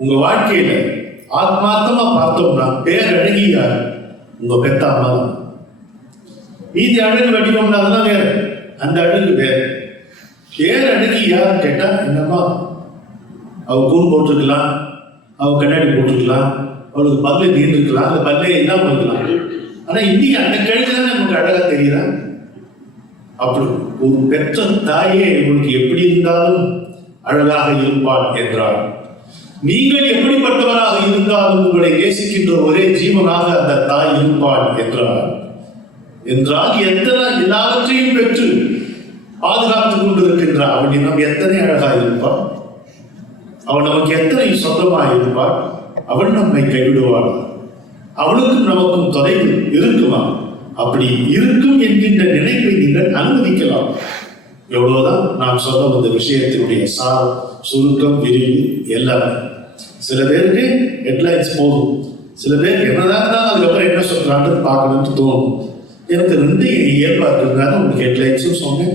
உங்க வாழ்க்கையில ஆத்மார்த்தமா பார்த்தோம்னா பேரழகி யார்? உங்க பெத்த அம்மா தான். மீதி அழகு வடிவம்னா அதெல்லாம் வேற, அந்த அழகு வேற. பேரழகி யார் கேட்டா என்னம்மா. அவ கூண் போட்டிருக்கலாம், அவ கண்ணாடி போட்டிருக்கலாம், அவளுக்கு பல்ல நீண்டு இருக்கலாம், அந்த பல்லே இல்லாம இருக்கலாம். ஆனா இன்னைக்கு அந்த கழுகு தானே நமக்கு அழகா தெரியுறான். அப்படி ஒரு பெற்ற தாயே உங்களுக்கு எப்படி இருந்தாலும் அழகாக இருப்பாள் என்றாள். நீங்கள் எப்படிப்பட்டவராக இருந்தாலும் உங்களை நேசிக்கின்ற ஒரே ஜீவனாக அந்த தாய் இருப்பாள் என்றாள். என்றால் எல்லாவற்றையும் பெற்று பாதுகாத்துக் கொண்டிருக்கின்றார். அவன் இன்னும் எத்தனை அழகாய் இருப்பான், அவன் நமக்கு எத்தனை சொந்தமாய் இருப்பான், அவன் நம்மை கைவிடுவான், அவனுக்கும் நமக்கும் தொலைவு இருக்குமா? அப்படி இருக்கும் என்கின்ற நினைப்பை நீங்கள் அனுமதிக்கலாம். எவ்வளவுதான் நாம் சொல்ல வந்த விஷயத்தினுடைய சுருக்கம், விரிவு எல்லாமே. சில பேருக்கு ஹெட்லைன்ஸ் போதும், சில பேருக்கு என்னதான் இருந்தாலும் அதுக்கப்புறம் என்ன சொல்றான்னு பார்க்கணும்னு தோணும். எனக்கு ரெண்டு இயல்பா இருக்கிறதுனால உங்களுக்கு ஹெட்லைன்ஸும் சொன்னேன்,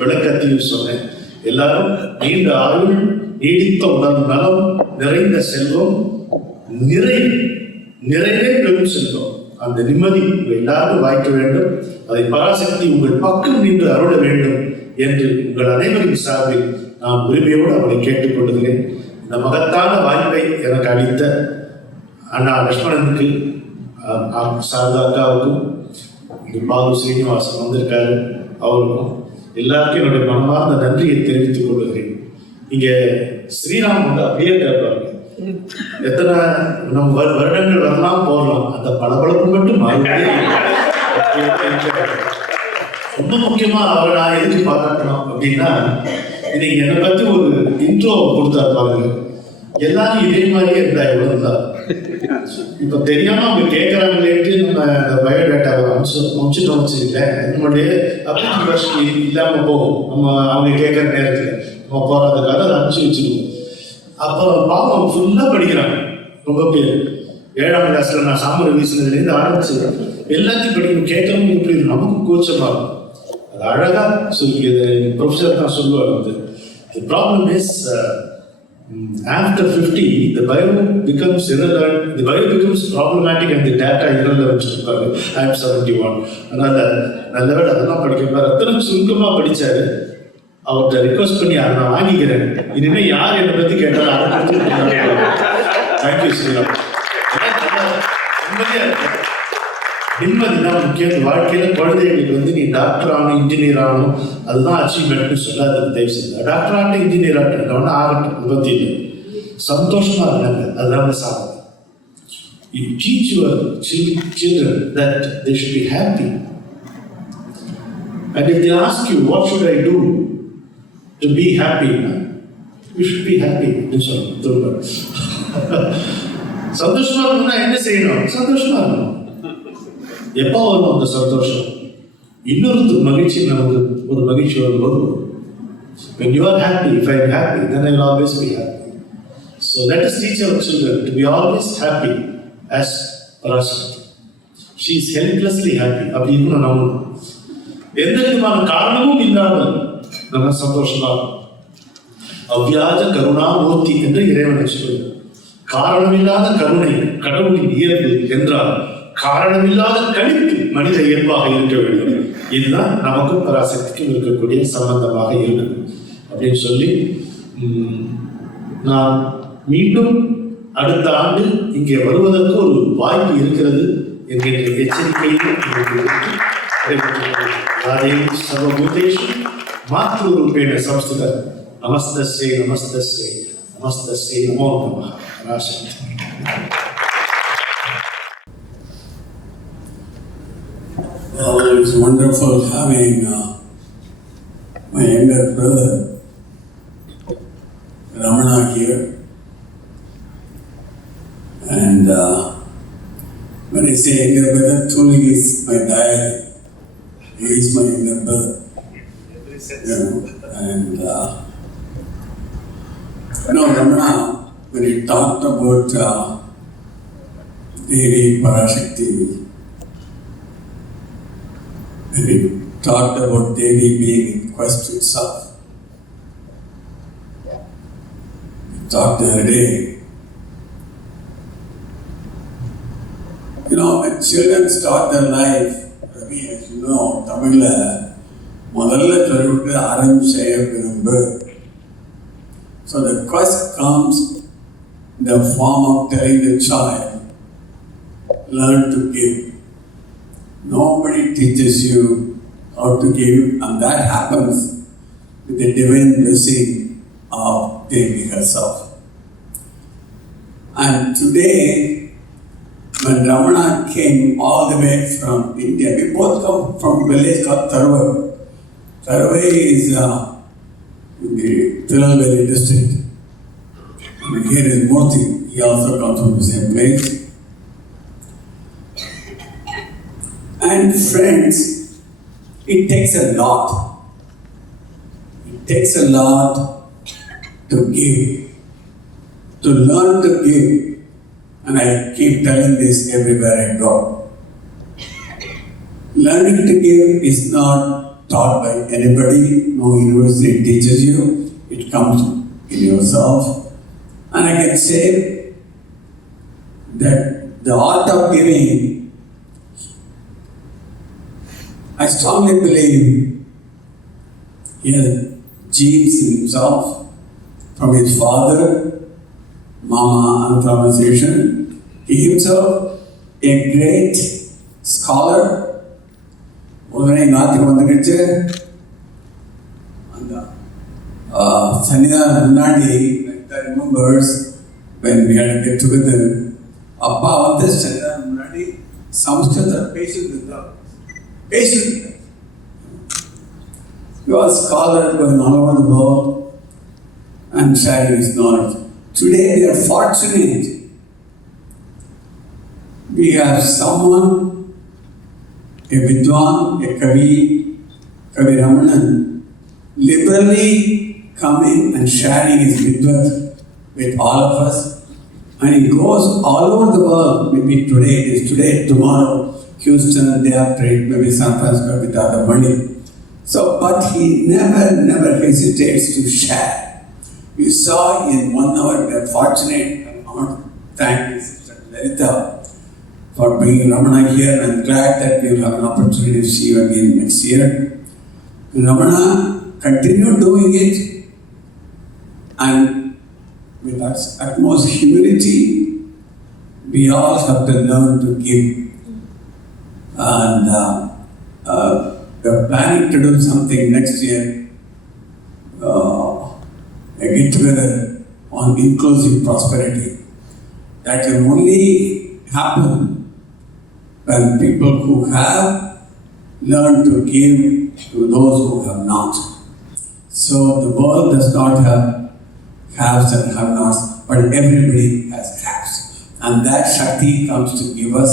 விளக்கத்தையும் சொன்னேன். எல்லாரும் நீண்ட ஆயுள், நீடித்த உடல் நலம், நிறைந்த செல்வம், நிறைவே பெரும் செல்வம், அந்த நிம்மதி எல்லாரும் வாய்க்க வேண்டும். அதை பராசக்தி உங்கள் பக்கம் நின்று அருள வேண்டும் என்று உங்கள் அனைவரின் சார்பில் நான் உரிமையோடு அவளை கேட்டுக்கொள்கிறேன். இந்த மகத்தான வாய்ப்பை எனக்கு அளித்த அண்ணா லட்சுமணனுக்கு, சாரதா அக்காவுக்கும், பாலு ஸ்ரீனிவாசன் வந்திருக்காரு, அவருக்கும் எல்லாருக்கும் என்னுடைய மனமார்ந்த நன்றியை தெரிவித்துக் கொள்கிறேன். இங்கே ஸ்ரீராம் வந்து அப்படியே கேட்பாங்க, எத்தனை நம்ம வருடங்கள் வரலாம் போகலாம், அந்த பளபளப்பு மட்டும் ரொம்ப முக்கியமா அவரை நான் எதுக்கு பாராட்டணும் அப்படின்னா, இன்னைக்கு என்னை பத்தி ஒரு இன்ட்ரோ கொடுத்தாரு பாருங்க. எல்லாரும் இதே மாதிரியே இருந்தா இவ்வளவுதான். இப்ப தெரியாம அவங்க கேட்கறாங்களேட்டு நம்ம அந்த பயோடேட்டாவை அனுப்பிச்சிட்டோம் வச்சுக்கல, நம்மளுடைய அப்ளிகேஷன் இல்லாம போகும். நம்ம அவங்க கேட்கற நேரத்துல நம்ம போறதுக்காக அதை அனுப்பிச்சு வச்சுருவோம். அப்போ பாவம் ஃபுல்லாக படிக்கிறாங்க ரொம்ப பேர். 7ஆம் கிளாஸில் நான் சாமர் வீசினதுலேருந்து ஆரம்பிச்சு எல்லாத்தையும் படிக்கணும், கேட்கணும். இப்படி நமக்கு கூச்சமாகும். அது அழகாக சொல்லி ப்ரொஃபஸர் தான் சொல்லுவார். வந்து the problem is after 50 the bio becomes irrelevant, the bio becomes problematic and the data irrelevant. I am 71. அதனால நல்லவேளை அதெல்லாம் படிக்கிறார். அத்தனை சுருக்கமாக படித்தாரு. அவர்கிட்ட ரிக்வஸ்ட் பண்ணி அதை நான் வாங்கிக்கிறேன். இனிமே யார் என்னை பற்றி கேட்டாலும் தேங்க்யூ ஸ்ரீராம். நிம்மதி தான் முக்கியம் வாழ்க்கையில். குழந்தைகளுக்கு வந்து நீ டாக்டர் ஆகணும், இன்ஜினியர் ஆகணும், அதுதான் அச்சீவ்மெண்ட்னு சொல்லாது. தயவு செய்து டாக்டர் ஆகட்டும், இன்ஜினியர் ஆகட்டும், ஆகட்டும், விபத்து இல்லை, சந்தோஷமா இருந்தாங்க, அதுதான் சாதனை. You teach your children that they should be happy. And if they ask you, what should I do to be happy? You should be happy. சந்தோஷமா இருக்கணும்னா என்ன செய்யணும்? சந்தோஷமா இருக்கணும். எப்போ வரும் அந்த சந்தோஷம்? இன்னொரு மகிழ்ச்சி, நமக்கு ஒரு மகிழ்ச்சி வரும்போது. When you are happy, if I am happy, then I will always be happy. So let us teach our children to be always happy as Parashakti. She is helplessly happy. அப்படி இருக்கணும். நம்ம எந்த விதமான காரணமும் இல்லாமல் நம்ம சந்தோஷமா. அவ்வியாஜ கருணா மூர்த்தி என்று இறைவனை சொல்லுங்கள். காரணமில்லாத கருணை கடவுளின் இயல்பு என்றால் காரணமில்லாத கணிப்பு மனித இயல்பாக இருக்க வேண்டும். இதுதான் நமக்கும் பராசக்திக்கும் இருக்கக்கூடிய சம்பந்தமாக இருக்கு அப்படின்னு சொல்லி, நான் மீண்டும் அடுத்த ஆண்டு இங்கே வருவதற்கு ஒரு வாய்ப்பு இருக்கிறது என்கின்ற எச்சரிக்கையை சர்வபூதேஷு மாத்ருரூபேண சம்ஸ்கிருத நமஸ்தஸ்யே நமஸ்தஸ்யே நமஸ்தஸ்யே நமோ நமः. Parasakthi. Well, it was wonderful having my younger brother Ramana here. And when I say younger brother, truly he is my dad. He is my younger brother. And Ramana, when he talked about Devi Parashakti, when he talked about Devi being in quest itself, we talked the other day. When children start their life, Ravi, as you know, Tamil, முதல்ல சொல்லிவிட்டு ஆரம்பிச்ச விரும்பு. So the quest comes in the form of telling the child, learn to give. Nobody teaches you how to give, and that happens with the divine blessing of Devi herself. And today, when Ramana came all the way from India, we both come from a village called Tharwai. Tharwai is in the Tirunelveli district. And here is Murthy, he also comes from the same place. And friends, it takes a lot. It takes a lot to give, to learn to give. And I keep telling this everywhere I go. Learning to give is not taught by anybody, no university teaches you, it comes in yourself. And I can say that the art of giving, I strongly believe he has genes in himself from his father, Mama and from his Asian. He himself a great scholar. உடனே நாட்டுக்கு வந்துக்கிச்சு அந்த சன்னிதானம் முன்னாடி remembers when we had to get together அப்பா வந்து சன்னிதானம் முன்னாடி சம்ஸ்கிருத பேசியிருந்தார் He was a scholar going all over the world and sharing his knowledge. Today we are fortunate. We have someone, a Vidwan, a Kavi Ramanan, liberally coming and sharing his vidvat with all of us. And he goes all over the world. Maybe today it is today, tomorrow, Houston, the day after it, maybe San Francisco with other money. So, but he never hesitates to share. We saw in 1 hour, we are fortunate. I want to thank Sister Lalita for bringing Ramana here. I'm glad that we will have an opportunity to see you again next year. Ramana, continue doing it and with utmost humility, we all have to learn to give. And we're planning to do something next year. A get together on inclusive prosperity. That will only happen when people who have learned to give to those who have not. So the world does not have haves and have-nots, but everybody has haves. And that Shakti comes to give us,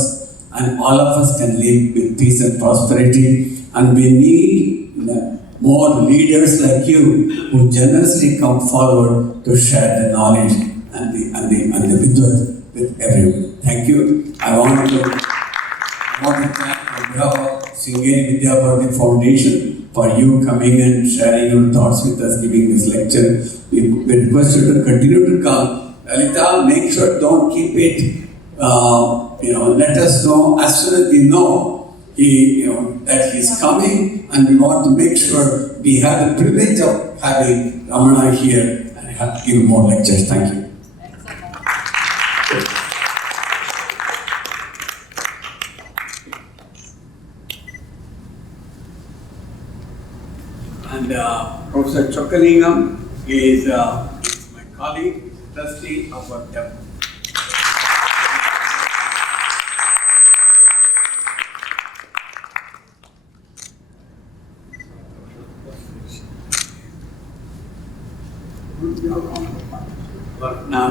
and all of us can live with peace and prosperity. And we need more leaders like you who generously come forward to share the knowledge and the vidvat with everyone. Thank you. I want to thank on behalf of Sringeri Vidya Bharati Foundation for you coming and sharing your thoughts with us, giving this lecture. We request you to continue to come. Lalita, make sure don't keep it. Let us know as soon as we know that he is coming, and we want to make sure we have the privilege of having Ramana here and have to give more lectures. Thank you. And Professor Chokkalingam is my colleague, trustee of our temple. Now,